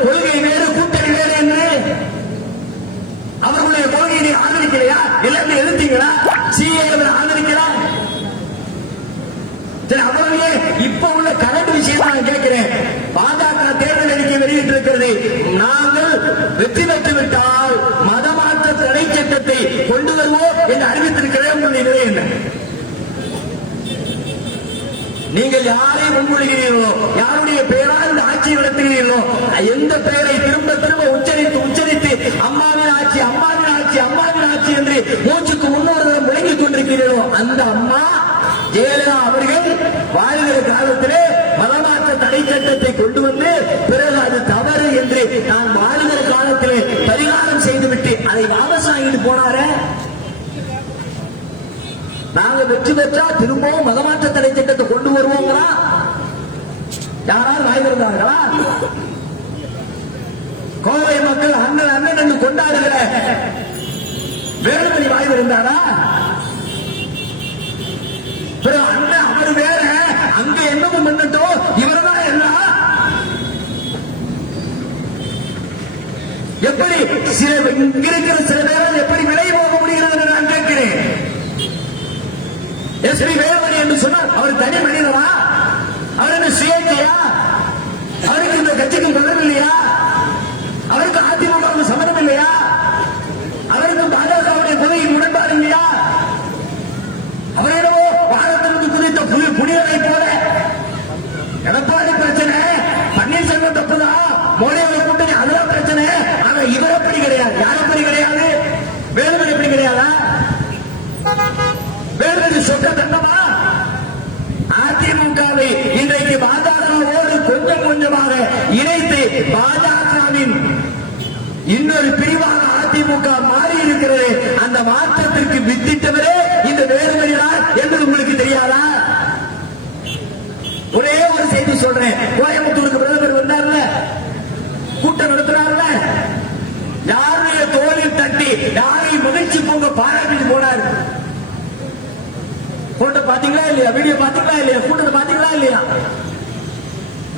கொள்கை வேறு, கூட்டணி வேறு என்று. அவர்களுடைய கொள்கையை ஆதரிக்கலையா? எல்லாமே எழுத்தீங்களா? சிஏ ஆதரிக்கிறா? அவர்களே இப்ப உள்ள கரண்ட் விஷயம் நான் கேட்கிறேன். பாஜக தேர்தல் அறிக்கை வெளியிட்டிருக்கிறது, நாங்கள் வெற்றி பெற்று விட்டால் மதமாற்ற தடை சட்டத்தை கொண்டு வருவோம் என்று அறிவித்திருக்கிறேன். உங்களுடைய நிலை என்ன? நீங்கள் யாரை முன்மொழிகிறீர்களோ, யாருடைய பெயரால் இந்த ஆட்சியை நடத்துகிறீர்களோ, எந்த பெயரை திரும்ப திரும்ப உச்சரித்து உச்சரித்து அம்மாவின் ஆட்சி, அம்மாவின் ஆட்சி, அம்மாவின் ஆட்சி என்று மூச்சுக்கு முன்னோரு முழங்கிக் கொண்டிருக்கிறீர்களோ, அந்த அம்மா ஜெயலலிதா அவர்கள் வாழ்கிற காலத்திலே மதமாற்ற தடை சட்டத்தை கொண்டு வந்து பிறகு அது தவறு என்று நான் வாழ்கிற காலத்திலே பரிகாரம் செய்துவிட்டு அதை வாபஸ் வாங்கிட்டு போனார. நாங்க வெற்றி பெற்றா திரும்பவும் மதமாற்ற தடை சட்டத்தை கொண்டு வருவோங்களா? யாராவது வாய்ந்திருந்தாங்களா? கோவை மக்கள் அண்ணன் அண்ணன் என்று கொண்டாடுகிற வேலுமணி வாய்ந்திருந்தாரா? அண்ணன் அவர் வேற, அங்க என்னமும் பண்ணட்டும், இவர்தான் எல்லாம். எப்படி இங்க இருக்கிற சில பேரால் எப்படி விலை போக முடிகிறது என்று நான் கேட்கிறேன். எஸ்பி வேலுமணி என்று சொன்னால் அவர் தனி மனிதனா? அவர் என்ன சுயேட்சையா? அவருக்கு இந்த கட்சிக்கு தொடர்பு இல்லையா? அவருக்கு அதிமுக சம்மதம் இல்லையா? அவருக்கு பாஜகவுடைய கொள்கையின் உடன்பாடு இல்லையா? அவரிடமோ வாரத்திற்கு குறித்த புனிதரை போல எடப்பாடி பிரச்சனை, பன்னீர்செல்வம் தப்புதான், மோடியோட கூட்டணி அதெல்லாம் பிரச்சனை. ஆனா இவர் எப்படி கிடையாது? யார் எப்படி கிடையாது? வேலுமணி எப்படி கிடையாதா? வேலுமணி சொந்த தண்டமா? அதிமுகவை இன்றைக்கு பாஜகவோடு கொஞ்சம் கொஞ்சமாக இணைத்து பாஜகவின் இன்னொரு பிரிவாக அதிமுக மாறி இருக்கிறது. அந்த மாற்றத்திற்கு வித்திட்டவரே இந்த வேலுமணிதான் என்பது உங்களுக்கு தெரியாதா? ஒரே ஒரு செய்தி சொல்றேன். கோயம்புத்தூருக்கு பிரதமர் வந்தார்ல, கூட்டம் நடத்துறாருல, யாருடைய தோளில் தட்டி யாரையும் மகிழ்ச்சி பொங்க பாராட்டிட்டு போனார். போட்டோ பாத்தீங்களா இல்லையா? வீடியோ பாத்தீங்களா இல்லையா? கூட்டத்தை பாத்தீங்களா இல்லையா?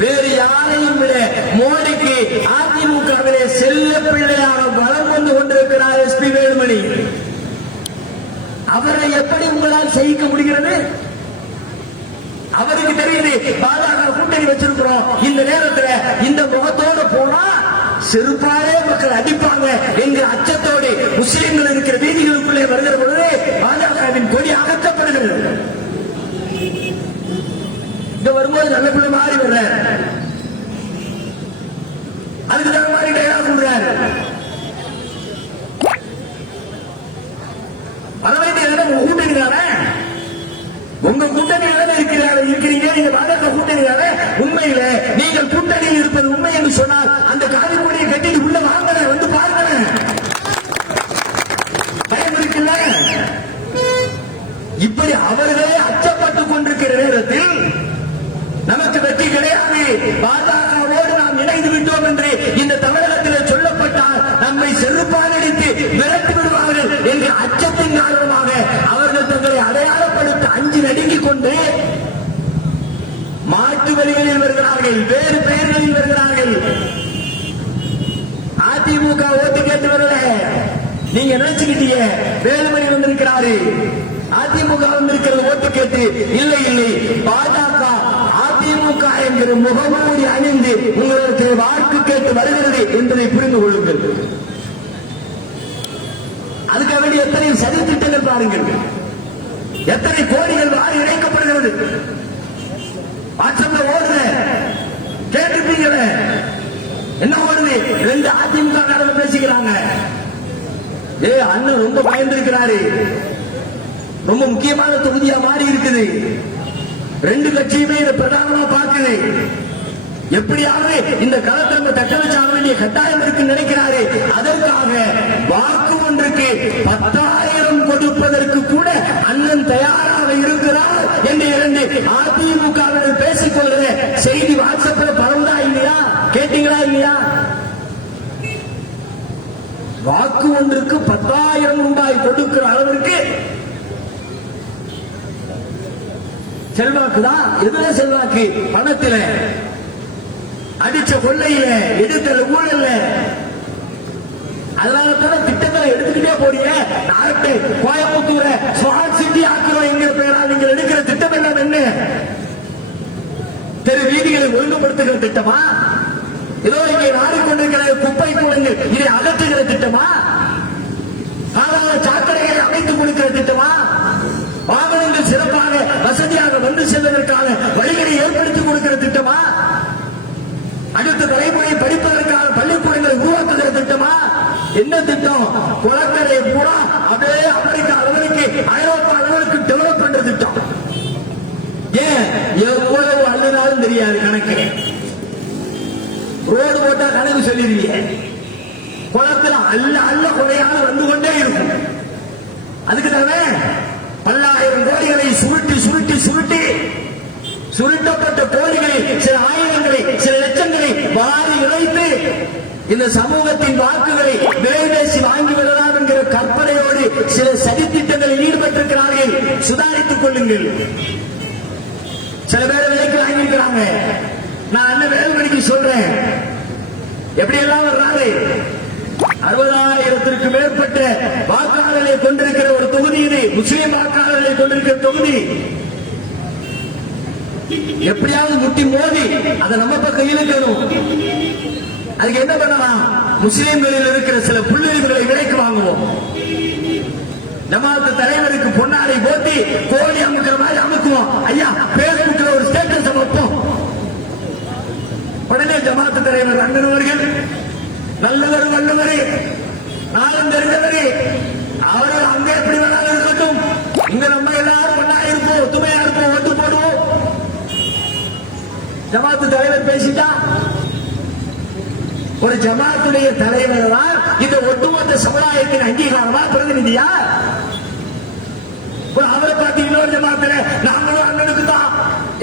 வேறு யாரையும் விட மோடிக்கு அதிமுகவிலே செல்ல பிள்ளையாக வளம் வந்து கொண்டிருக்கிறார் எஸ்பி வேலுமணி. அவரை எப்படி உங்களால் செய்ய முடிகிறது? அவருக்கு தெரியுது பாஜக கூட்டணி வச்சிருக்கிறோம், இந்த நேரத்தில் இந்த முகத்தோடு போனா செருப்பாலே மக்கள் அடிப்பாங்க என்கிற அச்சத்தோடு முஸ்லிம்கள் இருக்கிற வீதிகளுக்குள்ளே வருகிற பொழுது பாஜகவின் கொடி அகற்றப்படுகிறது. இங்க வரும்போது நல்ல பிள்ளை மாறி வர்ற, அதுக்கு தகுந்த மாதிரி டைலாக் கொடுறாரு. உங்க கூட்டணியில் இருக்கிறீங்க, நீங்க பாஜக கூட்டணியால உண்மையில நீங்கள் கூட்டணியில் இருப்பது உண்மை என்று சொன்னால் அந்த காவி கொடியை கட்டிட்டு உள்ள வாங்க, வந்து பாருங்க. பயம் இருக்குல்ல? இப்படி அவர்களே அச்சப்பட்டுக் கொண்டிருக்கிற நேரத்தில் நமக்கு வெற்றி கிடையாது, பாஜகவோடு நாம் இணைந்து விட்டோம் என்று இந்த தமிழகத்தில் சொல்லப்பட்டால் நம்மை செருப்பால் அடித்து விரட்டி விடுவார்கள் என்ற அச்சத்தின் காரணமாக அவர்கள் தங்களை அடையாளப்படுத்த அஞ்சு நடுங்கிக் கொண்டு மாற்று வழிகளில் வருகிறார்கள், வேறு பெயர்களில் வருகிறார்கள். அதிமுக ஓட்டு கேட்டு வரல. நீங்க நினைச்சுக்கிட்டீங்க வேலுமணி வந்திருக்கிறாரு, அதிமுக வந்திருக்கிறது ஓட்டு கேட்டு. இல்லை இல்லை, பாஜக அதிமுக என்கிற முகமூடி அணிந்து உங்களுக்கு வாக்கு கேட்டு வருகிறது என்பதை புரிந்து கொள்ளுங்கள். அதுக்காக வேண்டிய எத்தனை சதி திட்டங்கள் பாருங்கள், எத்தனை கோடிகள் வாரி இணைக்கப்படுகிறது. வாட்ஸ்அப்ல ஓடுது, கேட்டிருப்பீங்களே, என்ன ஓடுது? ரெண்டு அதிமுக பேசிக்கிறாங்க. அண்ணன் ரொம்ப பயந்திருக்கிறாரு, ரொம்ப முக்கியமான தொகுதியா மாறி இருக்குது, ரெண்டு கட்சியுமே இதை பிரதானமா பார்க்குது, எப்படியாவது இந்த களத்தை நம்ம தக்க வச்சாக வேண்டிய கட்டாயம் இருக்குன்னு நினைக்கிறாரு. அதற்காக வாக்கு ஒன்றுக்கு 10,000 கொடுப்பதற்கு கூட அண்ணன் தயாராக இருக்கிறார் என்று இரண்டு அதிமுகவினர் பேசிக் கொள்கிற செய்தி வாட்ஸ்அப்பில் பரவுதா இல்லையா? கேட்டீங்களா இல்லையா? வாக்கு ஒன்றுக்கு 10,000 ரூபாய் கொடுக்கிற அளவிற்கு செல்வாக்கு தான். எதுல செல்வாக்கு? பணத்தில, அடிச்ச கொள்ளையில, எடுக்கிற ஊழல்ல. அதனால திட்டங்களை எடுத்துக்கிட்டே போறீங்க. நாட்டை கோயம்புத்தூரை ஸ்மார்ட் சிட்டி ஆக்குறோம் என்கிற பெயரால் நீங்கள் எடுக்கிற திட்டம் எல்லாம் என்ன? தெரு வீதிகளை ஒழுங்குபடுத்துகிற திட்டமா? ஏதோ இங்கே நாடிக்கொண்டிருக்கிற குப்பை கூடங்கள் இதை அகற்றுகிற திட்டமா? சாதாரண சாக்கடைகளை அமைத்துக் கொடுக்கிற திட்டமா? வாகனங்கள் மக்கள் சிறப்பாக வசதியாக வந்து செல்வதற்கான வழிகளை ஏற்படுத்தி கொடுக்கிற திட்டமா? அடுத்த தலைமுறை படிப்பதற்கான பள்ளிக்கூடங்களை உருவாக்குகிற திட்டமா? என்ன திட்டம்? குளக்கரை பூரா அப்படியே அமெரிக்கா அளவுக்கு ஐரோப்பா அளவுக்கு டெவலப் பண்ற திட்டம். ஏன் எவ்வளவு அள்ளினாலும் தெரியாது கணக்கு. ரோடு போட்டா கணக்கு சொல்லிடுவீங்க. குளத்துல அல்ல அல்ல குறையாக வந்து கொண்டே இருக்கும். அதுக்கு தானே பல்லாயிரம் கோடிகளை சுருட்டி சுருட்டி சுருட்டி சுருட்டப்பட்ட கோடிகளை, சில ஆயிரங்களை, சில லட்சங்களை வாரி இறைத்து இந்த சமூகத்தின் வாக்குகளை விலை பேசி வாங்கி விடலாம் என்கிற கற்பனையோடு சில சதித்திட்டங்களில் ஈடுபட்டிருக்கிறார்கள். சுதாரித்துக் கொள்ளுங்கள். சில பேர் விலைக்கு வாங்கியிருக்கிறாங்க. நான் என்ன வேல்மணிக்கு சொல்றேன், எப்படி எல்லாம் வர்றாங்க. 60,000 மேற்பட்ட வாக்காளர்களை கொண்டிருக்கிற ஒரு தொகுதி இது. முஸ்லிம் வாக்காளர்களை கொண்டிருக்கிற தொகுதி. எப்படியாவது முட்டி மோதி அதை நம்ம பக்கம் இழுக்கணும். அதுக்கு என்ன பண்ணலாம்? முஸ்லிம்களில் இருக்கிற சில புள்ளிகளை விலைக்கு வாங்குவோம். ஜமாத்து தலைவருக்கு பொன்னாடை போட்டி கோழி அமுக்கிற மாதிரி அமுக்குவோம். ஐயா பேஸ்புக்ல ஒரு ஸ்டேட்டஸ் வைப்போம். உடனே ஜமாத்து தலைவர் அண்ணனவர்கள் நல்லவர் நல்லவர் நாளும் தெரிந்தவர், அவர்கள் அங்கே எப்படி வேணாலும் இருக்கட்டும், இங்க நம்ம எல்லாரும் ஒன்னா இருப்போம், ஒத்துமையா இருப்போம், ஓட்டு போடுவோம். ஜமாத்து தலைவர் பேசிட்டா ஒரு ஜமாத்துடைய தலைவர் தான் இந்த ஒட்டுமொத்த சமுதாயத்தின் அங்கீகாரமா பிரதிநிதியா? அவரை பார்த்து இன்னொரு ஜமாத்துல நாங்களும் அண்ணனுக்கு தான்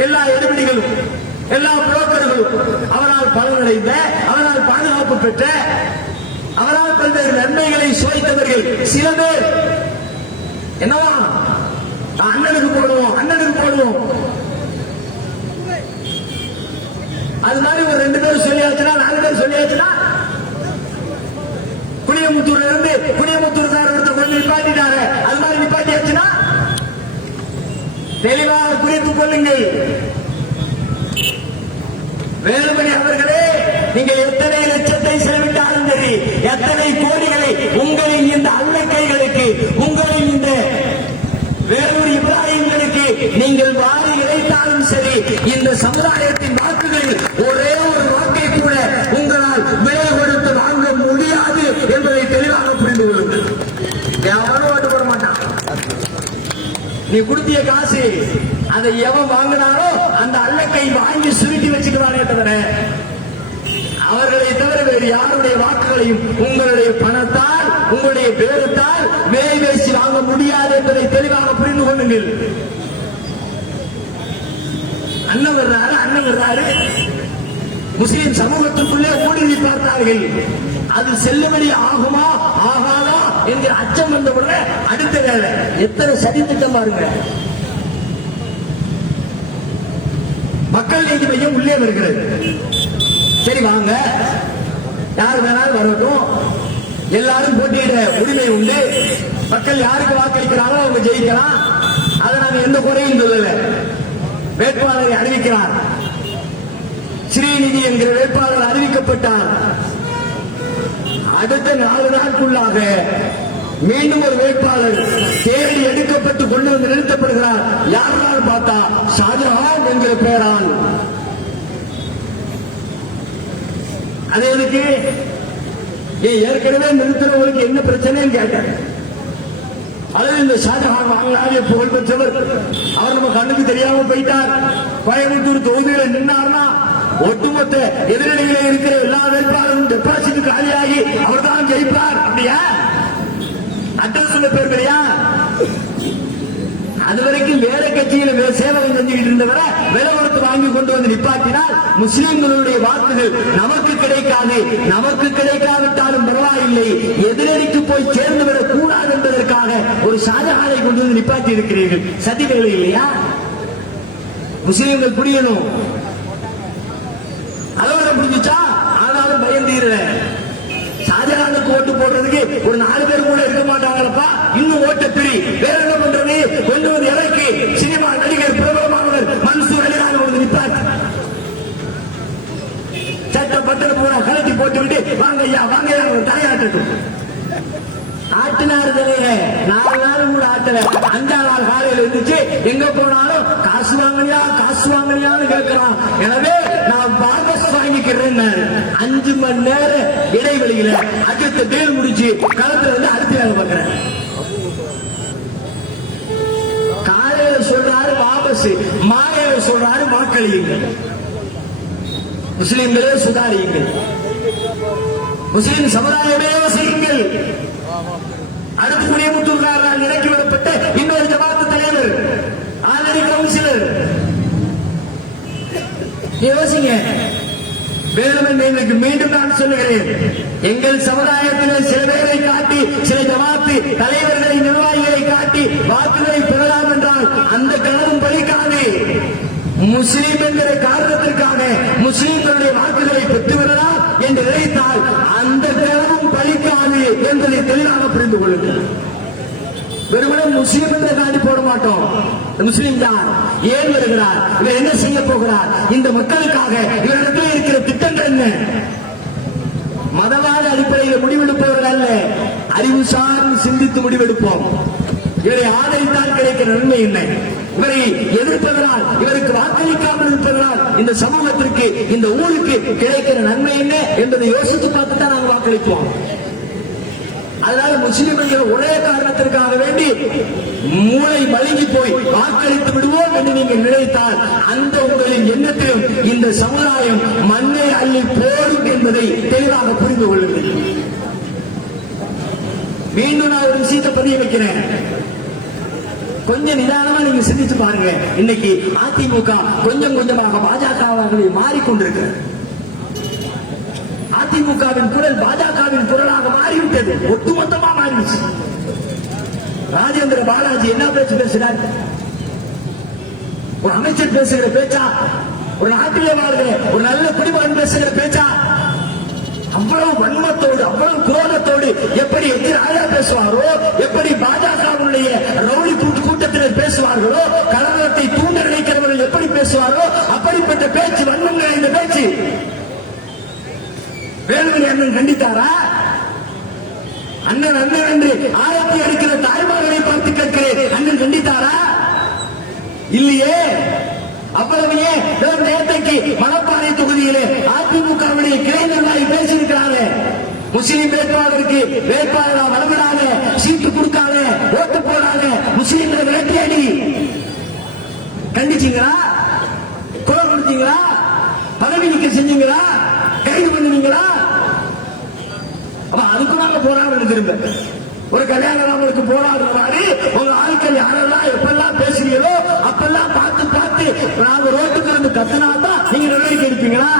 எல்லா எடுபடிகளும் எல்லா புரோக்கர்களும் அவரால் பலனடைந்த, அவரால் பாதுகாப்பு பெற்ற, அவரால் பல்வேறு நன்மைகளை சுவைத்தவர்கள் சில பேர் என்னவா அண்ணனுக்கு போடுவோம், அண்ணனுக்கு போடுவோம். அது மாதிரி ஒரு 2 பேர் சொல்லியாச்சுன்னா, 4 பேர் சொல்லியாச்சுன்னா, குனியமுத்தூர்ல இருந்து குனியமுத்தூர் சார் ஒருத்தர் கொஞ்சம் நிப்பாட்டிட்டாரு, அது மாதிரி நிப்பாட்டியாச்சுன்னா தெளிவாக குறித்துக் கொள்ளுங்கள். வேலுமணி அவர்களே, நீங்கள் எத்தனை லட்சத்தை செலவிட்டாலும் சரி, எத்தனை கோடிகளை உங்களின் இந்த அல்லக்கைகளுக்கு, உங்களின் இந்த வேலூர் இப்ராஹிம்களுக்கு நீங்கள் வாரி இறைத்தாலும் சரி, இந்த சமுதாயத்தின் வாக்குகளில் ஒரே ஒரு வாக்கை கூட உங்களால் விலை கொடுத்து வாங்க முடியாது என்பதை தெளிவாக புரிந்து கொள்ளுங்கள். எவனும் ஓட்டு போட மாட்டான். நீ கொடுத்திய காசு அதை எவன் வாங்கினாரோ அந்த அல்லக்கை வாங்கி சுருட்டி வச்சுக்கிறானே தவிர அவர்களை தவிர வேறு யாருடைய வாக்குகளையும் உங்களுடைய பணத்தால், உங்களுடைய பேரத்தால் விலை பேசி வாங்க முடியாது என்பதை தெளிவாக புரிந்து கொள்ளுங்கள். அண்ணன் வர்றாரு, முஸ்லிம் சமூகத்துக்குள்ளே ஊடுருவி பார்த்தார்கள். அது செல்லுபடி ஆகுமா ஆகாதா என்கிற அச்சம் வந்தவுடனே அடுத்த வேலை எத்தனை சதி திட்டம் பாருங்க. மக்கள் நீதி மையம் உள்ளே வருகிறது. சரி வாங்க, யார் வேணாலும் வரட்டும், எல்லாரும் போட்டியிட உரிமை உண்டு, மக்கள் யாருக்கு வாக்களிக்கிறாங்களோ அவங்க ஜெயிக்கலாம், அதை நாங்க எந்த குறையும் சொல்லல. வேட்பாளரை அறிவிக்கிறார். ஸ்ரீநிதி என்கிற வேட்பாளர் அறிவிக்கப்பட்டார். அடுத்த 4 நாட்களுக்குள்ளாக மீண்டும் ஒரு வேட்பாளர் தேடி எடுக்கப்பட்டு கொண்டு வந்து நிறுத்தப்படுகிறார். யாரால் பார்த்தா ஷாஜஹான் என்கிற பெயரால். அது எனக்கு ஏற்கனவே நிறுத்தினவங்களுக்கு என்ன பிரச்சனைன்னு கேட்டேன். அதாவது இந்த ஷாஜஹான் வாங்கலாவே புகழ் பெற்றவர், அவர் நம்ம கண்ணுக்கு தெரியாம போயிட்டார். கோயம்புத்தூர் தொகுதியில நின்னார்னா ஒட்டுமொத்த எதிரணியில இருக்கிற எல்லா வேட்பாளரும் டெபாசிட் காலியாகி அவர் தான் ஜெயிப்பார். அப்படியா? அட்ரஸ் சொன்ன பேர் இல்லையா? அது வரைக்கும் வேற கட்சியில சேவகம் செஞ்சுக்கிட்டு இருந்தவரை விலை கொடுத்து வாங்கி கொண்டு வந்து நிப்பாட்டினால் முஸ்லிம்களுடைய வாக்குகள் நமக்கு கிடைக்காது. நமக்கு கிடைக்காவிட்டாலும் பரவாயில்லை, எதிரணிக்கு போய் சேர்ந்து விடக் கூடாது என்பதற்காக ஒரு ஷாஜஹானை கொண்டு வந்து நிப்பாட்டி இருக்கிறீர்கள். சதி வேலை இல்லையா? முஸ்லிம்கள் புரியணும். அளவுல புரிஞ்சுச்சா? ஆனாலும் பயந்தீர ஷாஜஹானுக்கு ஓட்டு போடுறதுக்கு ஒரு 4 பேர் கூட இருக்க மாட்டாங்களப்பா. இன்னும் ஓட்ட பிரி. வேற என்ன பண்றது? கொண்டு வந்து இறக்கி சினிமா நடிகர் பிரபலமானவர் மன்சூர் அலிகான் வந்து நிப்பார். சட்ட பட்டண பூரா கலட்டி போட்டுவிட்டு வாங்க ஐயா வாங்க ஐயா தலையாட்டட்டும். ஆட்டினார் தலையில 4 நாள் கூட ஆட்டல. 5ஆம் நாள் காலையில் இருந்துச்சு, எங்க போனாலும் காசு வாங்கலையான்னு கேட்கிறான். எனவே நான் வாபஸ் வாங்கிக்கிறேன். 5 மணி நேர இடைவெளியில அடுத்த டீல் முடிச்சு களத்துல இருந்து அடுத்த வேலை பார்க்கிறேன். காலையில சொல்றாரு வாபஸ், மாலையில சொல்றாரு வாக்களியுங்கள், முஸ்லிம்களே சுதாரியுங்கள், முஸ்லிம் சமுதாயமே செய்யுங்கள். அடுத்து குடியமுத்தூர்காரரால் இறக்கிவிடப்பட்ட இன்னொரு ஜமாத்து தலைவர், ஆல்ரெடி கவுன்சிலர். யோசிங்க. வேணுமென்று எனக்கு மீண்டும் நான் சொல்லுகிறேன், எங்கள் சமுதாயத்தில் சில பேரை காட்டி, சில ஜமாத்து தலைவர்களை, நிர்வாகிகளை காட்டி வாக்குகளை பெறலாம் என்றால் அந்த கனவும் பலிக்காது. முஸ்லீம் என்கிற காரணத்திற்காக முஸ்லீம்களுடைய வாக்குகளை பெற்றுவிடலாம் என்று நினைத்தால் அந்த கனவும் பலிக்காது என்பதை தெளிவாக புரிந்து கொள்ளுங்கள். வெறுமனே முஸ்லீம் என்ற காட்டி போட மாட்டோம். முஸ்லீம் யார், ஏன் வருகிறார், இவர் என்ன செய்ய போகிறார், இந்த மக்களுக்காக இவரிடத்தில் இருக்கிற திட்டங்கள் என்ன, மதவாத அடிப்படையில் முடிவெடுப்பவர்கள் அல்ல, அறிவு சார்ந்து சிந்தித்து முடிவெடுப்போம். இவரை ஆதரித்தால் கிடைக்கிற நன்மை என்ன, இவரை எதிர்ப்பதனால், இவருக்கு வாக்களிக்காமல் இருப்பதனால் இந்த சமூகத்திற்கு, இந்த ஊருக்கு கிடைக்கிற நன்மை என்ன என்பதை யோசித்து பார்த்து தான் நாங்கள் வாக்களிப்போம். அதனால முஸ்லிம் என்கிற ஒரே காரணத்திற்காக வேண்டி மூளை மழுங்கி போய் வாக்களித்து விடுவோம் என்று நீங்கள் நினைத்தால் அந்த உங்களின் எண்ணத்திலும் இந்த சமுதாயம் மண்ணை அள்ளி போடும் என்பதை தெளிவாக புரிந்து கொள்ளுங்கள். மீண்டும் நான் ஒரு விஷயத்தை பதிய வைக்கிறேன். கொஞ்சம் நிதானமா நீங்க சிந்திச்சு பாருங்க. இன்னைக்கு அதிமுக கொஞ்சம் கொஞ்சமாக பாஜகவாகவே மாறிக்கொண்டிருக்கு. அதிமுகவின் குரல் பாஜகவின் குரலாக மாறிவிட்டது, ஒட்டுமொத்தமா மாறிடுச்சு. ராஜேந்திர பாலாஜி என்ன பேச்சு பேசுறார்? ஒரு அமைச்சர் பேசுகிற பேச்சா? ஒரு நாட்டிலே வாழ்கிற ஒரு நல்ல குடிமகன் பேசுகிற பேச்சா? அவ்வளவு வன்மத்தோடு, அவ்வளவு குரோதத்தோடு எப்படி எதிராக பேசுவாரோ, எப்படி பாஜகவுடைய ரவுடி கூட்டத்தினர் பேசுவார்களோ, கலவரத்தை தூண்ட நினைக்கிறவர்கள் எப்படி பேசுவார்களோ அப்படிப்பட்ட பேச்சு, வன்மம் நிறைந்த பேச்சு. வேலுமணி அண்ணன் கண்டித்தாரா? அண்ணன் அண்ணன் என்று ஆயத்தை அடிக்கிற தாய்மார்களை பார்த்து கேட்கிறேன், அண்ணன் கண்டித்தாரா? இல்லையே. அவ்வளவு நேற்றைக்கு மணப்பாறை தொகுதியிலே அதிமுகவுடைய கிளை நிர்வாகி பேசியிருக்கிறாங்க. முஸ்லீம் வேட்பாளருக்கு வேட்பாளராக வரவிடாத, சீட்டு கொடுக்காத, ஓட்டு போடாத, முஸ்லீம்களை வேட்டையாடி கண்டிச்சீங்களா? குரல் கொடுத்தீங்களா? பதவி நீக்க செஞ்சீங்களா? கைது பண்ணுவீங்களா? அதுக்கு நாங்க போராடுறது. திரும்ப ஒரு கல்யாணம் போராடுற மாதிரி உங்க ஆட்கள் யாரெல்லாம் எப்பெல்லாம் பேசுறீங்களோ அப்பெல்லாம் பார்த்து பார்த்து நாங்க ரோட்டுக்கு இருந்து கத்தினாதான் நீங்க நடவடிக்கை எடுப்பீங்களா?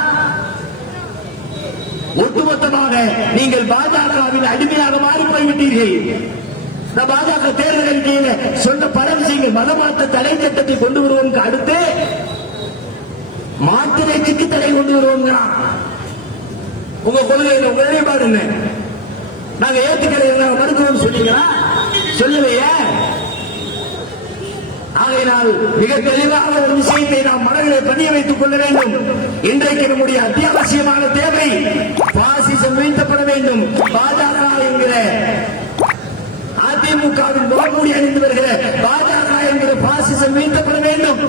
ஒட்டுமொத்தமாக நீங்கள் பாஜகவின் அடிமையாக மாறி போய்விட்டீர்கள். பாஜக தேர்தல் அறிக்கையில சொன்ன பல விஷயங்கள், மதமாற்ற தடை சட்டத்தை கொண்டு வருவோம், அடுத்து மாத்திரைக்கு தடை கொண்டு வருவோம். உங்க கொள்கையில் உங்க நிலைப்பாடு என்ன? நாங்க ஏற்றுக்கிற மறுக்கிறோம் சொன்னீங்களா? சொல்லலையே. ஆகையினால் மிக தெளிவான ஒரு விஷயத்தை நாம் மனதிலே பதிய வைத்துக் கொள்ள வேண்டும். இன்றைக்கு நம்முடைய அத்தியாவசியமான தேவை பாசிசம் வீழ்த்தப்பட வேண்டும். பாஜக என்கிற அதிமுகவின் முகமூடி அணிந்து வருகிற பாஜக என்கிற பாசிசம் வீழ்த்தப்பட வேண்டும்.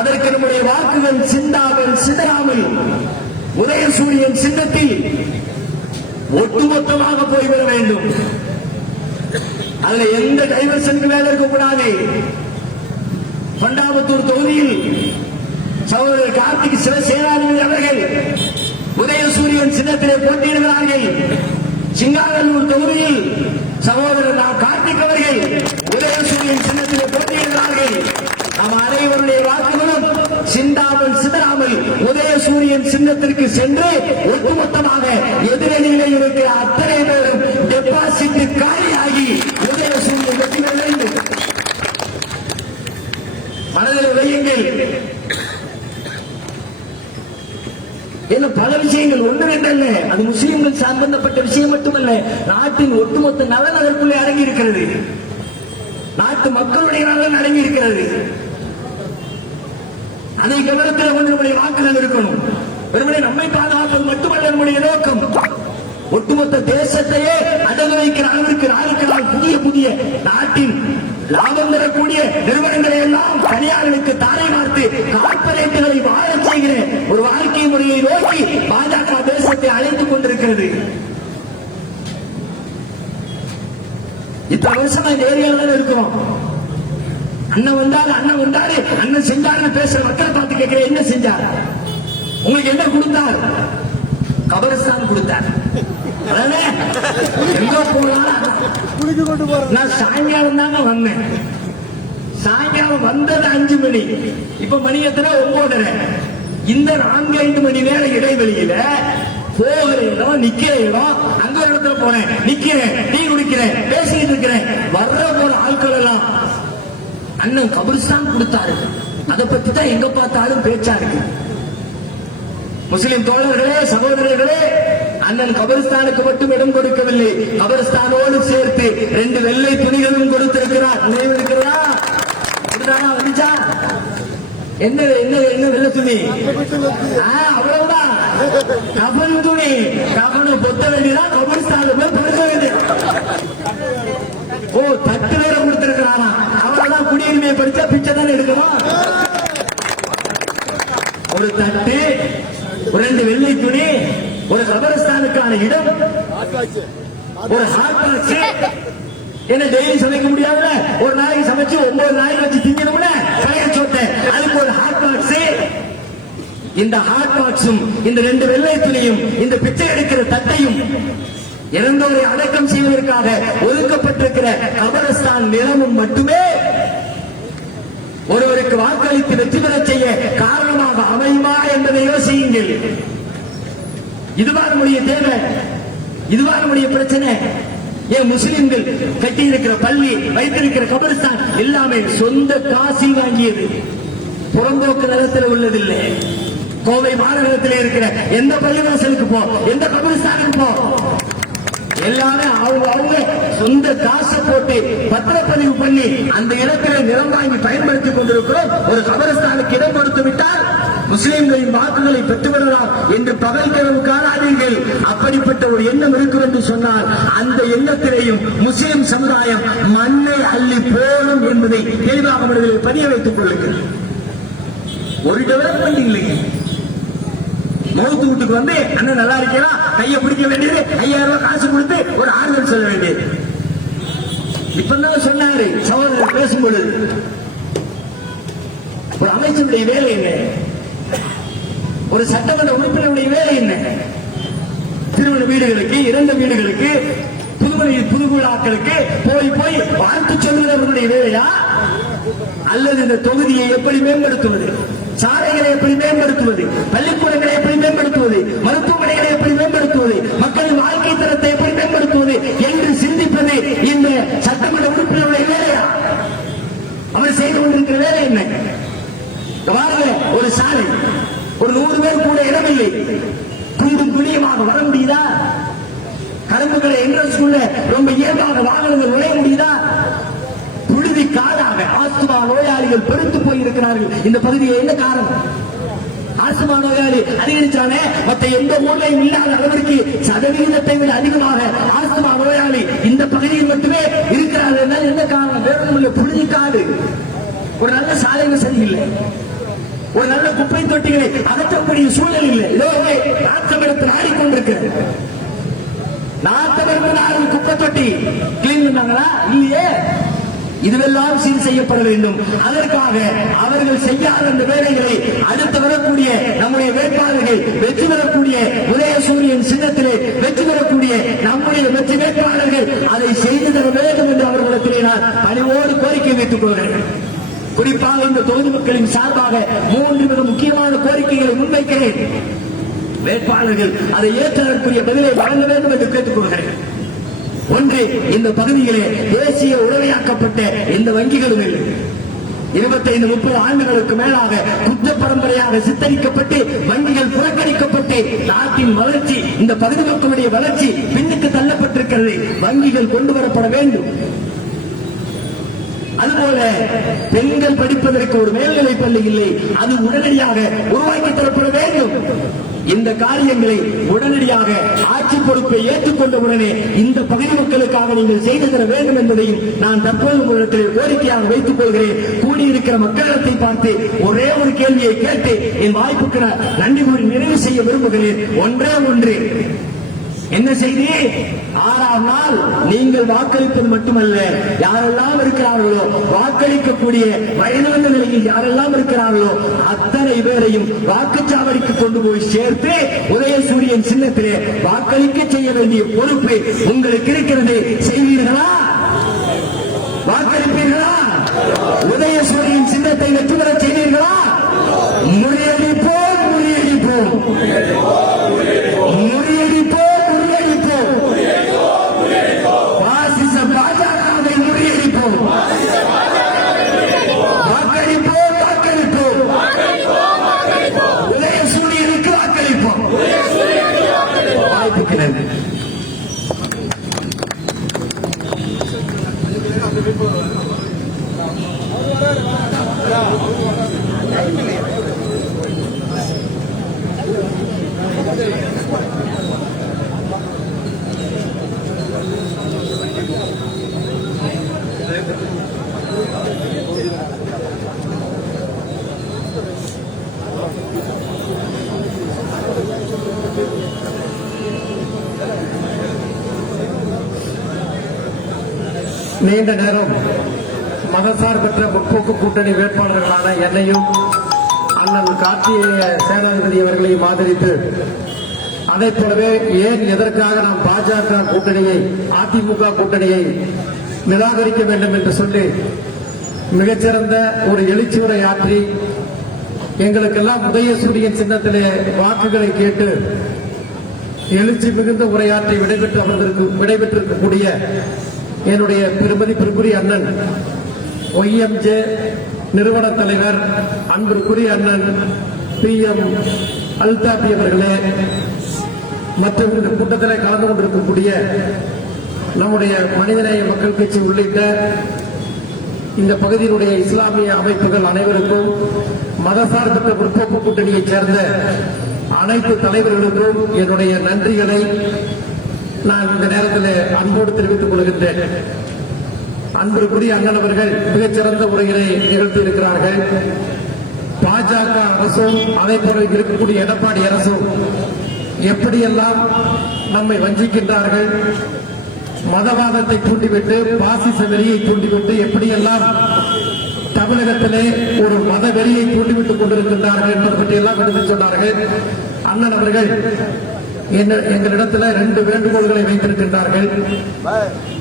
அதற்கு நம்முடைய வாக்குகள் சிந்தாமல் சிதறாமல் உதயசூரியன் சின்னத்தில் ஒட்டுமொத்தமாக போய்விட வேண்டும். அதுல எந்த டைவர்ஷனுக்கு மேல இருக்கக்கூடாது. பண்டாபத்தூர் தொகுதியில் சகோதரர் கார்த்திக் சிவசேனாதிபதி அவர்கள் உதயசூரியன் சின்னத்திலே போட்டியிடுகிறார்கள். சிங்காநல்லூர் தொகுதியில் சகோதரர் கார்த்திக் அவர்கள் உதயசூரியன் சின்னத்திலே போட்டியிடுகிறார்கள். நம் அனைவருடைய வாக்குகளும் சிந்தாமல் சிதறாமல் உதயசூரியன் சின்னத்திற்கு சென்று ஒட்டுமொத்தமாக எதிரணியிலே இருக்கிற அத்தனை பேரும் டெபாசிட் காலியாகி உதயசூரியன் வெற்றி பெற வேண்டும். மனதில் வையுங்கள். இன்னும் பல விஷயங்கள் ஒன்று ரெண்டல்ல, அது முஸ்லிம்கள் சம்பந்தப்பட்ட விஷயம் மட்டுமல்ல, நாட்டின் ஒட்டுமொத்த நலன் அதற்குள்ளே அடங்கி இருக்கிறது. நாட்டு மக்களுடைய நலன் அடங்கி இருக்கிறது. அதை கவனத்தில் வந்து நம்முடைய வாக்குகள் இருக்கணும். வெறுமனே நம்மை பாதுகாப்பது மட்டுமல்ல நம்முடைய நோக்கம், ஒட்டுமொத்த தேசத்தையே அடகு வைக்கிற புதிய நாட்டின் லாபம் தரக்கூடிய நிறுவனங்களை எல்லாம் தனியார்களுக்கு தாரை பார்த்து கார்பரேட்டுகளை வாழச் செய்கிற ஒரு வாழ்க்கை முறையை நோக்கி பாஜக தேசத்தை அழைத்துக் கொண்டிருக்கிறது. இத்தனை வருஷமா இந்த ஏரியாவில் இருக்கிறோம். அண்ணன் வந்தாரு அண்ணன் செஞ்சாருன்னு பேசுற மக்களை பார்த்து கேட்கிறேன், என்ன செஞ்சார்? உங்களுக்கு என்ன கொடுத்தார்? கபரஸ்தான் கொடுத்தார். எங்க போனாலும் நான் சாயங்காலம் தாங்க வந்தேன். சாயங்காலம் வந்தது 5 மணி. இப்ப மணி எத்தனை? 9:30. இந்த 4-5 மணி நேர இடைவெளியில போகிற இடம், நிக்கிற இடம், அங்க ஒரு இடத்துல போறேன், நிக்கிறேன், டீ குடிக்கிறேன், பேசிக்கிட்டு இருக்கிறேன். வர்ற போற ஆட்கள் எல்லாம் அண்ணன் கபரிஸ்தான் கொடுத்தாரு. அதை பத்தி தான் எங்க பார்த்தாலும் பேச்சா இருக்கு. முஸ்லிம் தோழர்களே, சகோதரர்களே, அண்ணன் கபரிஸ்தானுக்கு மட்டும் இடம் கொடுக்கவில்லை, கபரிஸ்தானோடு சேர்த்து 2 வெள்ளை துணிகளும் கொடுத்திருக்கிறார். நினைவு இருக்கிறதா? வந்துச்சா? என்ன என்ன என்ன வெள்ளை துணி? அவ்வளவுதான். கபன் துணி. கபனை பொத்த வேண்டியதான், கபரிஸ்தான பொத்த வேண்டியது. ஓ, தட்டு வேற கொடுத்திருக்கிறானா? அவர்தான் குடியுரிமையை படிச்சா பிச்சை தானே எடுக்கணும். ஒரு தட்டு, 2 வெள்ளை துணி, ஒரு கபரஸ்தானுக்கான இடம், ஒரு ஹாட் பாக்ஸ். என்ன டெய்லி சமைக்க முடியாதுல? ஒரு நாளைக்கு சமைச்சு 9 நாளைக்கு வச்சு திங்கணும்ல பழைய சோத்தை. அதுக்கு ஒரு ஹாட் பாக்ஸ். இந்த ஹாட் பாக்ஸும், இந்த 2 வெள்ளை துணியும், இந்த பிச்சை எடுக்கிற தட்டையும், இறந்தோரை அடக்கம் செய்வதற்காக ஒதுக்கப்பட்டிருக்கிற கபரஸ்தான் நிலமும் மட்டுமே ஒருவருக்கு வாக்களித்து வெற்றி பெற செய்ய காரணமாக அமையுமா என்பதை யோசியுங்கள். இதுவா நம்முடைய தேவை? இதுவா நம்முடைய பிரச்சனை? ஏன் முஸ்லிம்கள் கட்டி இருக்கிற பள்ளி, வைத்திருக்கிற கபரிஸ்தான் எல்லாமே சொந்த காசில் வாங்கியது, புறம்போக்கு நிலத்தில் உள்ளதில்லை. கோவை மாநகரத்தில் இருக்கிற எந்த பள்ளிவாசலுக்கு போ, எந்த கபரிஸ்தானுக்கு போ, எல்லாமே அவங்க சொந்த காசை போட்டு பத்திரப்பதிவு பண்ணி அந்த இடத்திலே நிலம் வாங்கி பயன்படுத்திக் கொண்டிருக்கிறோம். ஒரு கபரிஸ்தானுக்கு இடம் கொடுத்து விட்டால் முஸ்லிம்களின் வாக்குகளை பெற்றுவிடலாம் என்று பகல் கனவு காணாதீர்கள். அப்படிப்பட்ட ஒரு எண்ணம் இருக்கும் என்று சொன்னால் அந்த எண்ணத்திலேயும் முஸ்லிம் சமுதாயம் மண்ணை அள்ளி போடும் என்பதை தெளிவாக மனதில் பதிய வைத்துக் கொள்ளுங்கள். ஒரு டெவலப்மெண்ட் இல்லைங்க. மௌத்து வீட்டுக்கு வந்து அண்ணன் நல்லா இருக்கலாம், கையை பிடிக்க வேண்டியது, 5000 ரூபாய் காசு கொடுத்து ஒரு ஆறுதல் சொல்ல வேண்டியது. இப்பதான் சொன்னாரு சகோதரர் பேசும்பொழுது, ஒரு அமைச்சருடைய வேலை என்ன, ஒரு சட்டமன்ற உறுப்பினருடைய வேலை என்ன? திருமண வீடுகளுக்கு, இறந்த வீடுகளுக்கு, புது விழாக்களுக்கு போய் வாழ்த்து சொல்லுகிறவர்களுடைய வேலையா? அல்லது இந்த தொகுதியை எப்படி மேம்படுத்துவது, சாலைகளை எப்படி மேம்படுத்துவது, பள்ளிக்கூடங்களை எப்படி மேம்படுத்துவது, மருத்துவமனைகளை எப்படி மேம்படுத்துவது, மக்களின் வாழ்க்கை தரத்தை எப்படி மேம்படுத்துவது என்று சிந்திப்பது இந்த சட்டமன்ற உறுப்பினருடைய வேலையா? அவர் செய்து கொண்டிருக்கிற வேலை என்ன? ஒரு சாலை, ஒரு 100 பேர் கூட இடமில்லை, குண்டும் குழியமாக வர முடியுதா? கரும்புகளை என்ட்ரன்ஸ்குள்ள ரொம்ப இயல்பாக வாகனங்கள் நுழைய முடியுதா? புழுதி காடாக ஆஸ்துமா நோயாளிகள் பெருத்து போயிருக்கிறார்கள். இந்த பகுதியில் என்ன காரணம்? ஆஸ்துமா நோயாளி அதிகரிச்சானே, மற்ற எந்த ஊர்லையும் இல்லாத அளவிற்கு சதவீதத்தை விட அதிகமாக ஆஸ்துமா நோயாளி இந்த பகுதியில் மட்டுமே இருக்கிறார்கள். என்ன காரணம்? வேறொன்றும் புழுதி காடு. ஒரு நல்ல சாலைகள் சரியில்லை, ஒரு நல்ல குப்பை தொட்டிகளை அகற்றக்கூடிய சூழல் இல்லை. நாட்டம் எடுத்து ஆடிக்கொண்டிருக்கிறது. நாட்டம் எடுத்து குப்பை தொட்டி கிளீன் பண்ணாங்களா? இல்லையே. இதுவெல்லாம் சீர் செய்யப்பட வேண்டும். அதற்காக அவர்கள் செய்யாத அந்த வேலைகளை அடுத்து வரக்கூடிய நம்முடைய வேட்பாளர்கள் வெற்றி பெறக்கூடிய உதயசூரியன் சின்னத்திலே வெற்றி பெறக்கூடிய நம்முடைய வெற்றி வேட்பாளர்கள் அதை செய்து தர வேண்டும் என்று அவர்களிடத்திலே நான் பணிவோடு கோரிக்கை வைத்துக் கொள்கிறேன். குறிப்பாக இந்த தொகுதி மக்களின் சார்பாக 3 மிக முக்கியமான கோரிக்கைகளை முன்வைக்கிறேன். வேட்பாளர்கள் அதை ஏற்றதற்குரிய பதிலை வழங்க வேண்டும் என்று கேட்டுக் கொள்கிறேன். ஒன்று, இந்த பகுதியிலே தேசிய உடமையாக்கப்பட்ட எந்த வங்கிகளும் இல்லை. 25-30 ஆண்டுகளுக்கு மேலாக குற்ற பரம்பரையாக சித்தரிக்கப்பட்டு வங்கிகள் புறக்கணிக்கப்பட்டு நாட்டின் வளர்ச்சி, இந்த பகுதி மக்களுடைய வளர்ச்சி பின்னுக்கு தள்ளப்பட்டிருக்கிறது. வங்கிகள் கொண்டு வரப்பட வேண்டும். அதுபோல பெண்கள் படிப்பதற்கு ஒரு மேல்நிலை பள்ளி இல்லை, அது உடனடியாக உருவாக்கி தரப்பட வேண்டும். இந்த காரியங்களை உடனடியாக ஆட்சி பொறுப்பை ஏற்றுக்கொண்ட உடனே இந்த பகுதி மக்களுக்காக நீங்கள் செய்து தர வேண்டும் என்பதையும் நான் தற்போது உங்களிடத்தில் கோரிக்கையாக வைத்துக் கொள்கிறேன். கூடியிருக்கிற மக்களிடத்தை பார்த்து ஒரே ஒரு கேள்வியை கேட்டு என் வாய்ப்புக்கு நன்றி கூறி நிறைவு செய்ய விரும்புகிறேன். ஒன்றே ஒன்று, என்ன செய்தி? 6ஆம் நாள் நீங்கள் வாக்களிப்பது மட்டுமல்ல, யாரெல்லாம் இருக்கிறார்களோ வாக்களிக்கக்கூடிய வயதான நிலையில் யாரெல்லாம் இருக்கிறார்களோ அத்தனை பேரையும் வாக்குச்சாவடிக்கு கொண்டு போய் சேர்த்து உதயசூரியன் சின்னத்திலே வாக்களிக்க செய்ய வேண்டிய பொறுப்பு உங்களுக்கு இருக்கிறது. செய்வீர்களா? வாக்களிப்பீர்களா? உதயசூரியன் சின்னத்தை வெற்றி பெற செய்வீர்களா? முறியடிப்போம், முறியடிப்போம், முறியடிப்போம். நீண்ட நேரம் மதசார்பற்ற முற்போக்கு கூட்டணி வேட்பாளர்களான என்னையும் அண்ணன் கார்த்திகேய சேனாதிபதி அவர்களையும் ஆதரித்து, அதே போலவே ஏன் எதற்காக நாம் பாஜக கூட்டணியை, அதிமுக கூட்டணியை நிராகரிக்க வேண்டும் என்று சொல்லி மிகச்சிறந்த ஒரு எழுச்சியுரை ஆற்றி எங்களுக்கெல்லாம் உதயசூரியன் சின்னத்திலே வாக்குகளை கேட்டு எழுச்சி மிகுந்த உரையாற்றி விடைபெற்றிருக்கக்கூடிய என்னுடைய பெருமதிப்பிற்குரிய அண்ணன் ஒய்எம்ஜே நிறுவன தலைவர் அன்பிற்குரிய அண்ணன் PM அல்தாபி அவர்களே, மற்றும் இந்த கூட்டத்தில் கலந்து கொண்டிருக்கக்கூடிய நம்முடைய மனிதநேய மக்கள் கட்சி உள்ளிட்ட இந்த பகுதியினுடைய இஸ்லாமிய அமைப்புகள் அனைவருக்கும், மதசார்பற்ற முற்போக்கு கூட்டணியைச் சேர்ந்த அனைத்து தலைவர்களுக்கும் என்னுடைய நன்றிகளை நான் இந்த நேரத்தில் அன்போடு தெரிவித்துக் கொள்கின்றேன். அன்பிற்குரிய அண்ணன் அவர்கள் மிகச்சிறந்த உரைகளை நிகழ்த்தி இருக்கிறார்கள். பாஜக அரசும் அதே போல இருக்கக்கூடிய எடப்பாடி அரசும் எப்படியெல்லாம் நம்மை வஞ்சிக்கின்றார்கள், மதவாதத்தை தூண்டிவிட்டு பாசிச வெறியை தூண்டிவிட்டு எப்படியெல்லாம் தமிழகத்திலே ஒரு மத வெறியை தூண்டிவிட்டுக் கொண்டிருக்கின்றார்கள் என்பதை பற்றியெல்லாம் எடுத்துச் சொன்னார்கள். அண்ணன் அவர்கள் எங்களிடத்தில் 2 வேண்டுகோள்களை வைத்திருக்கின்றார்கள்.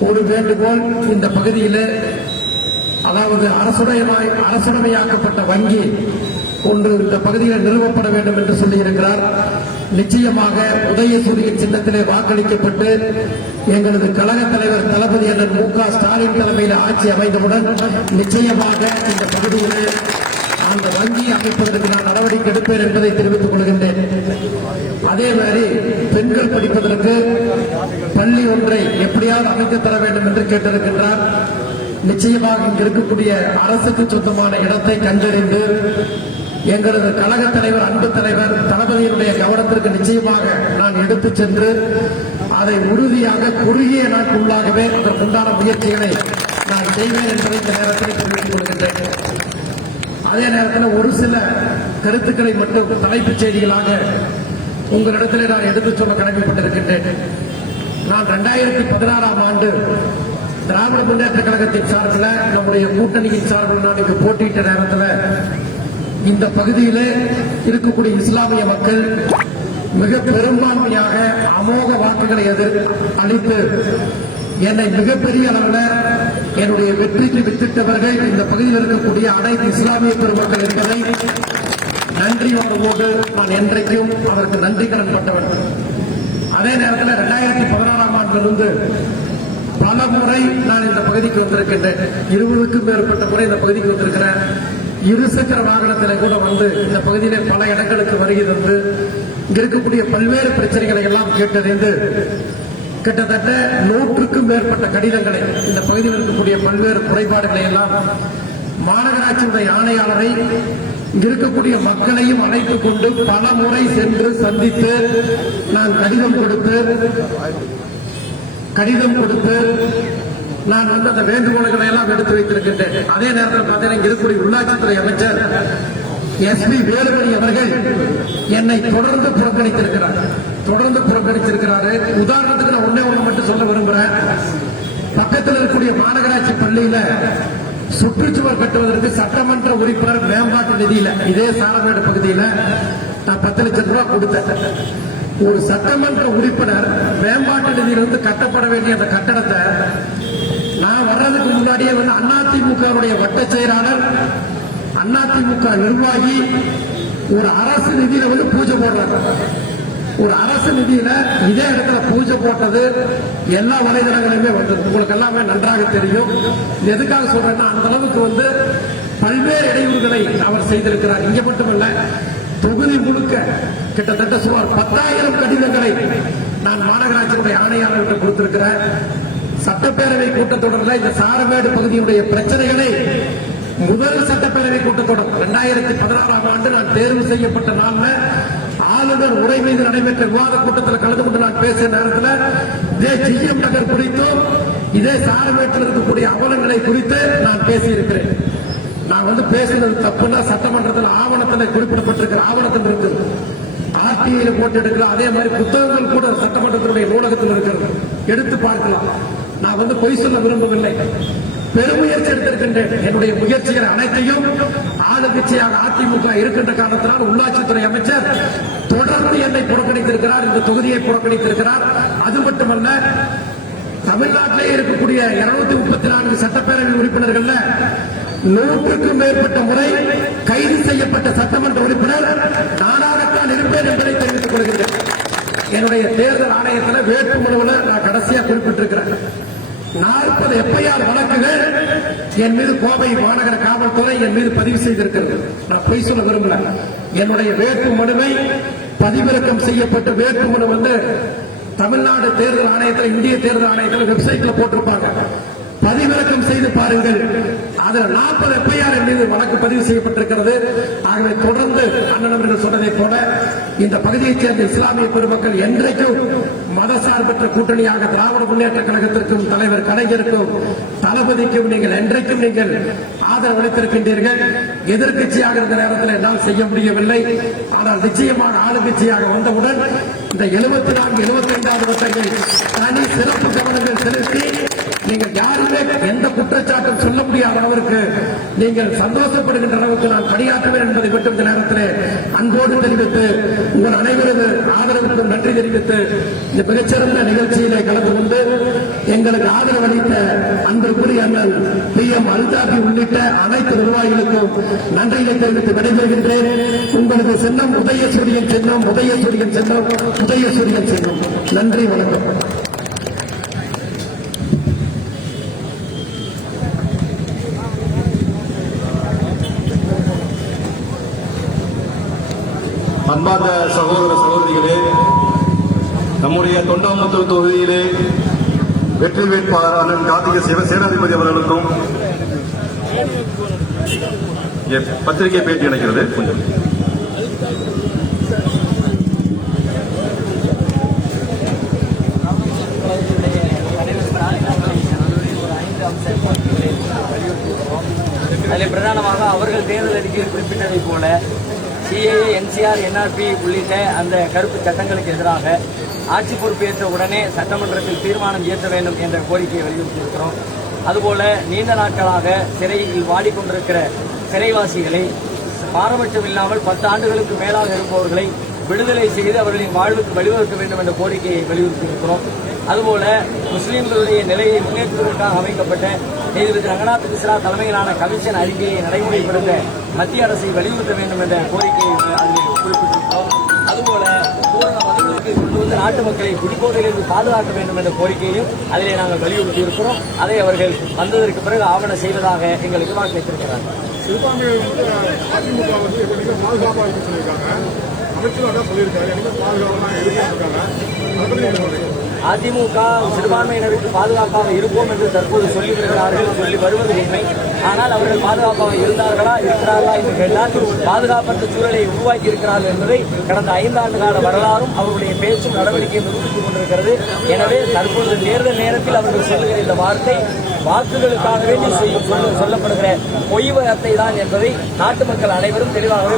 ஒரு வேண்டுகோள், இந்த பகுதியில் அதாவது அரசுடைமையாக்கப்பட்ட வங்கி ஒன்று இந்த பகுதியில் நிறுவப்பட வேண்டும் என்று சொல்லியிருக்கிறார். நிச்சயமாக உதயசூரியன் சின்னத்திலே வாக்களிக்கப்பட்டு எங்களது கழக தலைவர் தளபதி அண்ணன் மு.க. ஸ்டாலின் தலைமையில் ஆட்சி அமைந்தவுடன் நிச்சயமாக இந்த பகுதியில் அந்த வங்கியை அமைப்பதற்கு நான் நடவடிக்கை எடுப்பேன் என்பதை தெரிவித்துக் கொள்கின்றேன். அதே மாதிரி பெண்கள் படிப்பதற்கு பள்ளி ஒன்றை எப்படியாவது அமைத்து தர வேண்டும் என்று கேட்டிருக்கின்றார். நிச்சயமாக இங்கு இருக்கக்கூடிய அரசுக்கு சொந்தமான இடத்தை கண்டறிந்து எங்களது கழக தலைவர் அன்பு தலைவர் தளபதியினுடைய கவனத்திற்கு நிச்சயமாக நான் எடுத்துச் சென்று அதை உறுதியாக குறுகிய நாட்களுள்ளாகவே அதற்குண்டான முயற்சிகளை நான் செய்வேன் என்பதை இந்த நேரத்தில் தெரிவித்துக் கொள்கின்றேன். அதே நேரத்தில் ஒரு சில கருத்துக்களை மட்டும் தலைப்புச் செய்திகளாக உங்களிடத்திலே நான் எடுத்துச் சொல்ல கடமைப்பட்டிருக்கின்றேன். நான் 2016ஆம் ஆண்டு திராவிட முன்னேற்ற கழகத்தின் சார்பில் நம்முடைய கூட்டணியின் சார்பில் நான் இங்கு போட்டியிட்ட நேரத்தில் இந்த பகுதியிலே இருக்கக்கூடிய இஸ்லாமிய மக்கள் மிக பெரும்பான்மையாக அமோக வாக்குகளை அளித்து என்னை மிகப்பெரிய அளவில் என்னுடைய வெற்றிக்கு வித்திட்டவர்கள் இந்த பகுதியில் இருக்கக்கூடிய அனைத்து இஸ்லாமிய பெருமக்கள் என்பதை நன்றி உணர்வோடு நான் என்றைக்கும் அவருக்கு நன்றி கடன் பட்டவன். அதே நேரத்தில் 2016ஆம் ஆண்டிலிருந்து பல முறை நான் இந்த பகுதிக்கு வந்திருக்கின்றேன். 20க்கும் மேற்பட்ட முறை இந்த பகுதிக்கு வந்திருக்கிறேன். இருசக்கர வாகனத்திலே கூட வந்து இந்த பகுதியிலே பல இடங்களுக்கு வருகை தந்து இங்க இருக்கக்கூடிய பல்வேறு பிரச்சனைகளை எல்லாம் கேட்டறிந்து கிட்டத்தட்ட 100க்கும் மேற்பட்ட கடிதங்களை இந்த பகுதியில் இருக்கக்கூடிய பல்வேறு குறைபாடுகளை எல்லாம் மாநகராட்சியுடைய ஆணையாளரை இங்க இருக்கக்கூடிய மக்களையும் அழைத்துக் கொண்டு பல முறை சென்று சந்தித்து நான் கடிதம் கொடுத்து நான் அந்த வேண்டுகோள்களை எல்லாம் எடுத்து வைத்திருக்கின்றேன். அதே நேரத்தில் பார்த்தீங்கன்னா இங்க இருக்கக்கூடிய உள்ளாட்சித்துறை அமைச்சர் SP வேலுமணி அவர்கள் என்னை தொடர்ந்து புறக்கணித்திருக்கிறாரு. உதாரணத்துக்கு நான் ஒண்ணு மட்டும் சொல்ல விரும்புறேன். பக்கத்தில் இருக்கக்கூடிய மாநகராட்சி பள்ளியில சுற்றுச்சுவர் கட்டுவதற்கு சட்டமன்ற உறுப்பினர் மேம்பாட்டு நிதியில இதே சாலமேடு பகுதியில் நான் 10 லட்சம் ரூபாய் கொடுத்தேன். ஒரு சட்டமன்ற உறுப்பினர் மேம்பாட்டு நிதியிலிருந்து கட்டப்பட வேண்டிய அந்த கட்டடத்தை நான் வர்றதுக்கு முன்னாடியே அதிமுகவுடைய வட்ட செயலாளர் அதிமுக நிர்வாகி ஒரு அரசு நிதியில பூஜை போடுறாங்க. ஒரு அரசு நிதியில இதே இடத்துல பூஜை போட்டது எல்லா வலைதளங்களிலுமே வந்தது. உங்களுக்கு எல்லாமே நன்றாக தெரியும். எதுக்காக சொல்றேன்னா அந்த அளவுக்கு பல்வேறு இடையூறுகளை அவர் செய்திருக்கிறார். இங்க மட்டுமல்ல, தொகுதி முழுக்க கிட்டத்தட்ட சுமார் 10,000 கடிதங்களை நான் மாநகராட்சியுடைய ஆணையாளர்கள் கொடுத்திருக்கிறேன். சட்டப்பேரவை கூட்டத்தொடரில் இந்த சாரமேடு பகுதியுடைய பிரச்சனைகளை முதல் சட்டப்பேரவை கூட்டத்தொடர் 2016ஆம் ஆண்டு நான் தேர்வு செய்யப்பட்ட நாள்ல ஆளுநர் உரை மீது நடைபெற்ற விவாத கூட்டத்தில் கலந்து கொண்டு நான் பேசிய நேரத்தில் இதே GM நகர் குறித்தும் இதே சாரமேட்டில் இருக்கக்கூடிய அவலங்களை குறித்து நான் பேசியிருக்கிறேன். நான் பேசினது தப்புன்னா சட்டமன்றத்தில் ஆவணத்தில் குறிப்பிடப்பட்டிருக்கிற ஆவணத்தில் இருக்கு, RTI போட்டு எடுக்கலாம். அதே மாதிரி புத்தகங்கள் கூட சட்டமன்றத்தினுடைய நூலகத்தில் இருக்கிறது, எடுத்து பார்க்கலாம். நான் பொய் சொல்ல விரும்பவில்லை, பெருமுயற்சி எடுத்திருக்கின்றேன். என்னுடைய முயற்சிகள் அனைத்தையும் ஆளுங்கட்சியாக அதிமுக இருக்கின்ற காரணத்தினால் உள்ளாட்சித்துறை அமைச்சர் தொடர்ந்து என்னை புறக்கணித்திருக்கிறார், இந்த தொகுதியை புறக்கணித்திருக்கிறார். அது மட்டுமல்ல, தமிழ்நாட்டிலே இருக்கக்கூடிய 234 சட்டப்பேரவை உறுப்பினர்கள் 100க்கும் மேற்பட்ட முறை கைது செய்யப்பட்ட சட்டமன்ற உறுப்பினர் நானாகத்தான் இருப்பேன் என்பதை தெரிவித்துக் கொள்கிறேன். என்னுடைய தேர்தல் ஆணையத்தில் வேட்புமனுவில் நான் கடைசியாக குறிப்பிட்டிருக்கிறேன். 40 FIR வழக்குகள் என் மீது கோவை மாநகர காவல்துறை என் மீது பதிவு செய்திருக்கிறது. நான் பொய் சொல்ல விரும்பல. என்னுடைய வேட்புமனுவை பதிவிறக்கம் செய்யப்பட்ட வேட்புமனு தமிழ்நாடு தேர்தல் ஆணையத்தில், இந்திய தேர்தல் ஆணையத்தில் வெப்சைட்ல போட்டிருப்பாங்க, பதிவிறக்கம் செய்து பாருங்கள். அதில் 40 FIR மீது வழக்கு பதிவு செய்யப்பட்டிருக்கிறது. ஆகவே தொடர்ந்து அண்ணன் அவர்கள் சொன்னதை போல இந்த பகுதியைச் சேர்ந்த இஸ்லாமிய பெருமக்கள் என்றைக்கும் மதசார்பற்ற கூட்டணியாக திராவிட முன்னேற்ற கழகத்திற்கும் தலைவர் கலைஞருக்கும் தளபதிக்கும் நீங்கள் என்றைக்கும் நீங்கள் ஆதரவு அளித்திருக்கின்றீர்கள். எதிர்கட்சியாக இருந்த நேரத்தில் என்னால் செய்ய முடியவில்லை. ஆனால் நிச்சயமாக ஆளுங்கட்சியாக வந்தவுடன் இந்த 74, 75வது வட்டங்கள் தனி சிறப்பு கவனங்கள் செலுத்தி நீங்கள் யாருமே எந்த குற்றச்சாட்டும் சொல்ல முடியாத அளவிற்கு நீங்கள் சந்தோஷப்படுகின்ற அளவுக்கு நான் பணியாற்றுவேன் என்பதை மட்டும் இந்த நேரத்தில் அன்போடு தெரிவித்து உங்கள் அனைவரது ஆதரவுக்கும் நன்றி தெரிவித்து இந்த மிகச்சிறந்த நிகழ்ச்சியிலே கலந்து கொண்டு எங்களுக்கு ஆதரவு அளித்த அன்புக்குரிய அண்ணன் PM அல்தாபி உள்ளிட்ட அனைத்து நிர்வாகிகளுக்கும் நன்றியை தெரிவித்து விடைபெறுகின்றேன். உங்களுக்கு சின்னம் உதயசூரியன் சின்னம், உதயசூரியன் சின்னம், உதயசூரியன் சின்னம். நன்றி, வணக்கம். அன்பார்ந்த சகோதர சகோதரிகளே, நம்முடைய தொண்டாமுத்தூர் தொகுதியிலே வெற்றி வேட்பாளர் அண்ணன் கார்த்திகை சேனாதிபதி அவர்களுக்கும் பத்திரிகை பேட்டி அளிக்கிறது. கொஞ்சம் அதில் பிரதானமாக அவர்கள் தேர்தல் அறிக்கையில் குறிப்பிட்டதை போல CAA, NCR, NRP உள்ளிட்ட அந்த கருப்பு சட்டங்களுக்கு எதிராக ஆட்சி பொறுப்பேற்ற உடனே சட்டமன்றத்தில் தீர்மானம் இயற்ற வேண்டும் என்ற கோரிக்கையை வலியுறுத்தியிருக்கிறோம். அதுபோல நீண்ட நாட்களாக சிறையில் வாடிக்கொண்டிருக்கிற சிறைவாசிகளை பாரபட்சம் இல்லாமல் 10 ஆண்டுகளுக்கு மேலாக இருப்பவர்களை விடுதலை செய்து அவர்களின் வாழ்வுக்கு வழிவகுக்க வேண்டும் என்ற கோரிக்கையை வலியுறுத்தியிருக்கிறோம். அதுபோல முஸ்லீம்களுடைய நிலையை முன்னேற்றுவதற்காக அமைக்கப்பட்ட நீதிபதி ரங்கநாத் மிஸ்ரா தலைமையிலான கமிஷன் அறிக்கையை நடைமுறைப்படுத்த மத்திய அரசை வலியுறுத்த வேண்டும் என்ற கோரிக்கையை அதில் குறிப்பிட்டிருக்கிறோம். அதுபோல பூரண மதுவிலக்கை கொண்டு வந்து நாட்டு மக்களை குடிபோதையிலிருந்து பாதுகாக்க வேண்டும் என்ற கோரிக்கையும் அதிலே நாங்கள் வலியுறுத்தி இருக்கிறோம். அதை அவர்கள் வந்ததற்கு பிறகு ஆவணம் செய்வதாக எங்களுக்கு வாக்களித்திருக்கிறார்கள். சிறுபான்மையினர் அதிமுக பாதுகாப்பாக சொல்லியிருக்காங்க, அமைச்சரும் அதான் சொல்லியிருக்காரு. பாதுகாப்பு தான் இருக்காங்க. அதிமுக சிறுபான்மையினருக்கு பாதுகாப்பாக இருப்போம் என்று தற்போது சொல்லி வருவது உண்மை. ஆனால் அவர்கள் பாதுகாப்பாக இருக்கிறார்களா என்று கேட்டால் பாதுகாப்பற்ற சூழலை உருவாக்கி இருக்கிறார்கள் என்பதை கடந்த 5 ஆண்டு கால வரலாறும் அவருடைய பேச்சும் நடவடிக்கையும் நிரூபித்துக் கொண்டிருக்கிறது. எனவே தற்போது தேர்தல் நேரத்தில் அவர்கள் சொல்லுகிற இந்த வார்த்தை வாக்குகளுக்காக வேண்டி சொல்லப்படுகிற பொய் வார்த்தை தான் என்பதை நாட்டு மக்கள் அனைவரும் தெளிவாகவே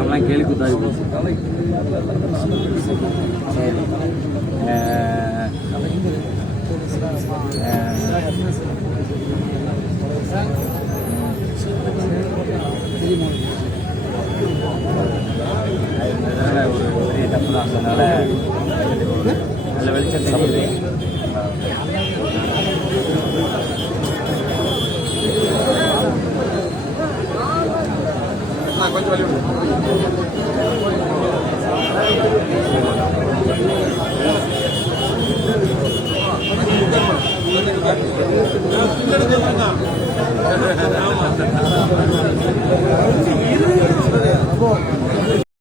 எல்லாம் கேள்வி குத்தாது போச்சு. கொஞ்சம் வழி விடுங்க.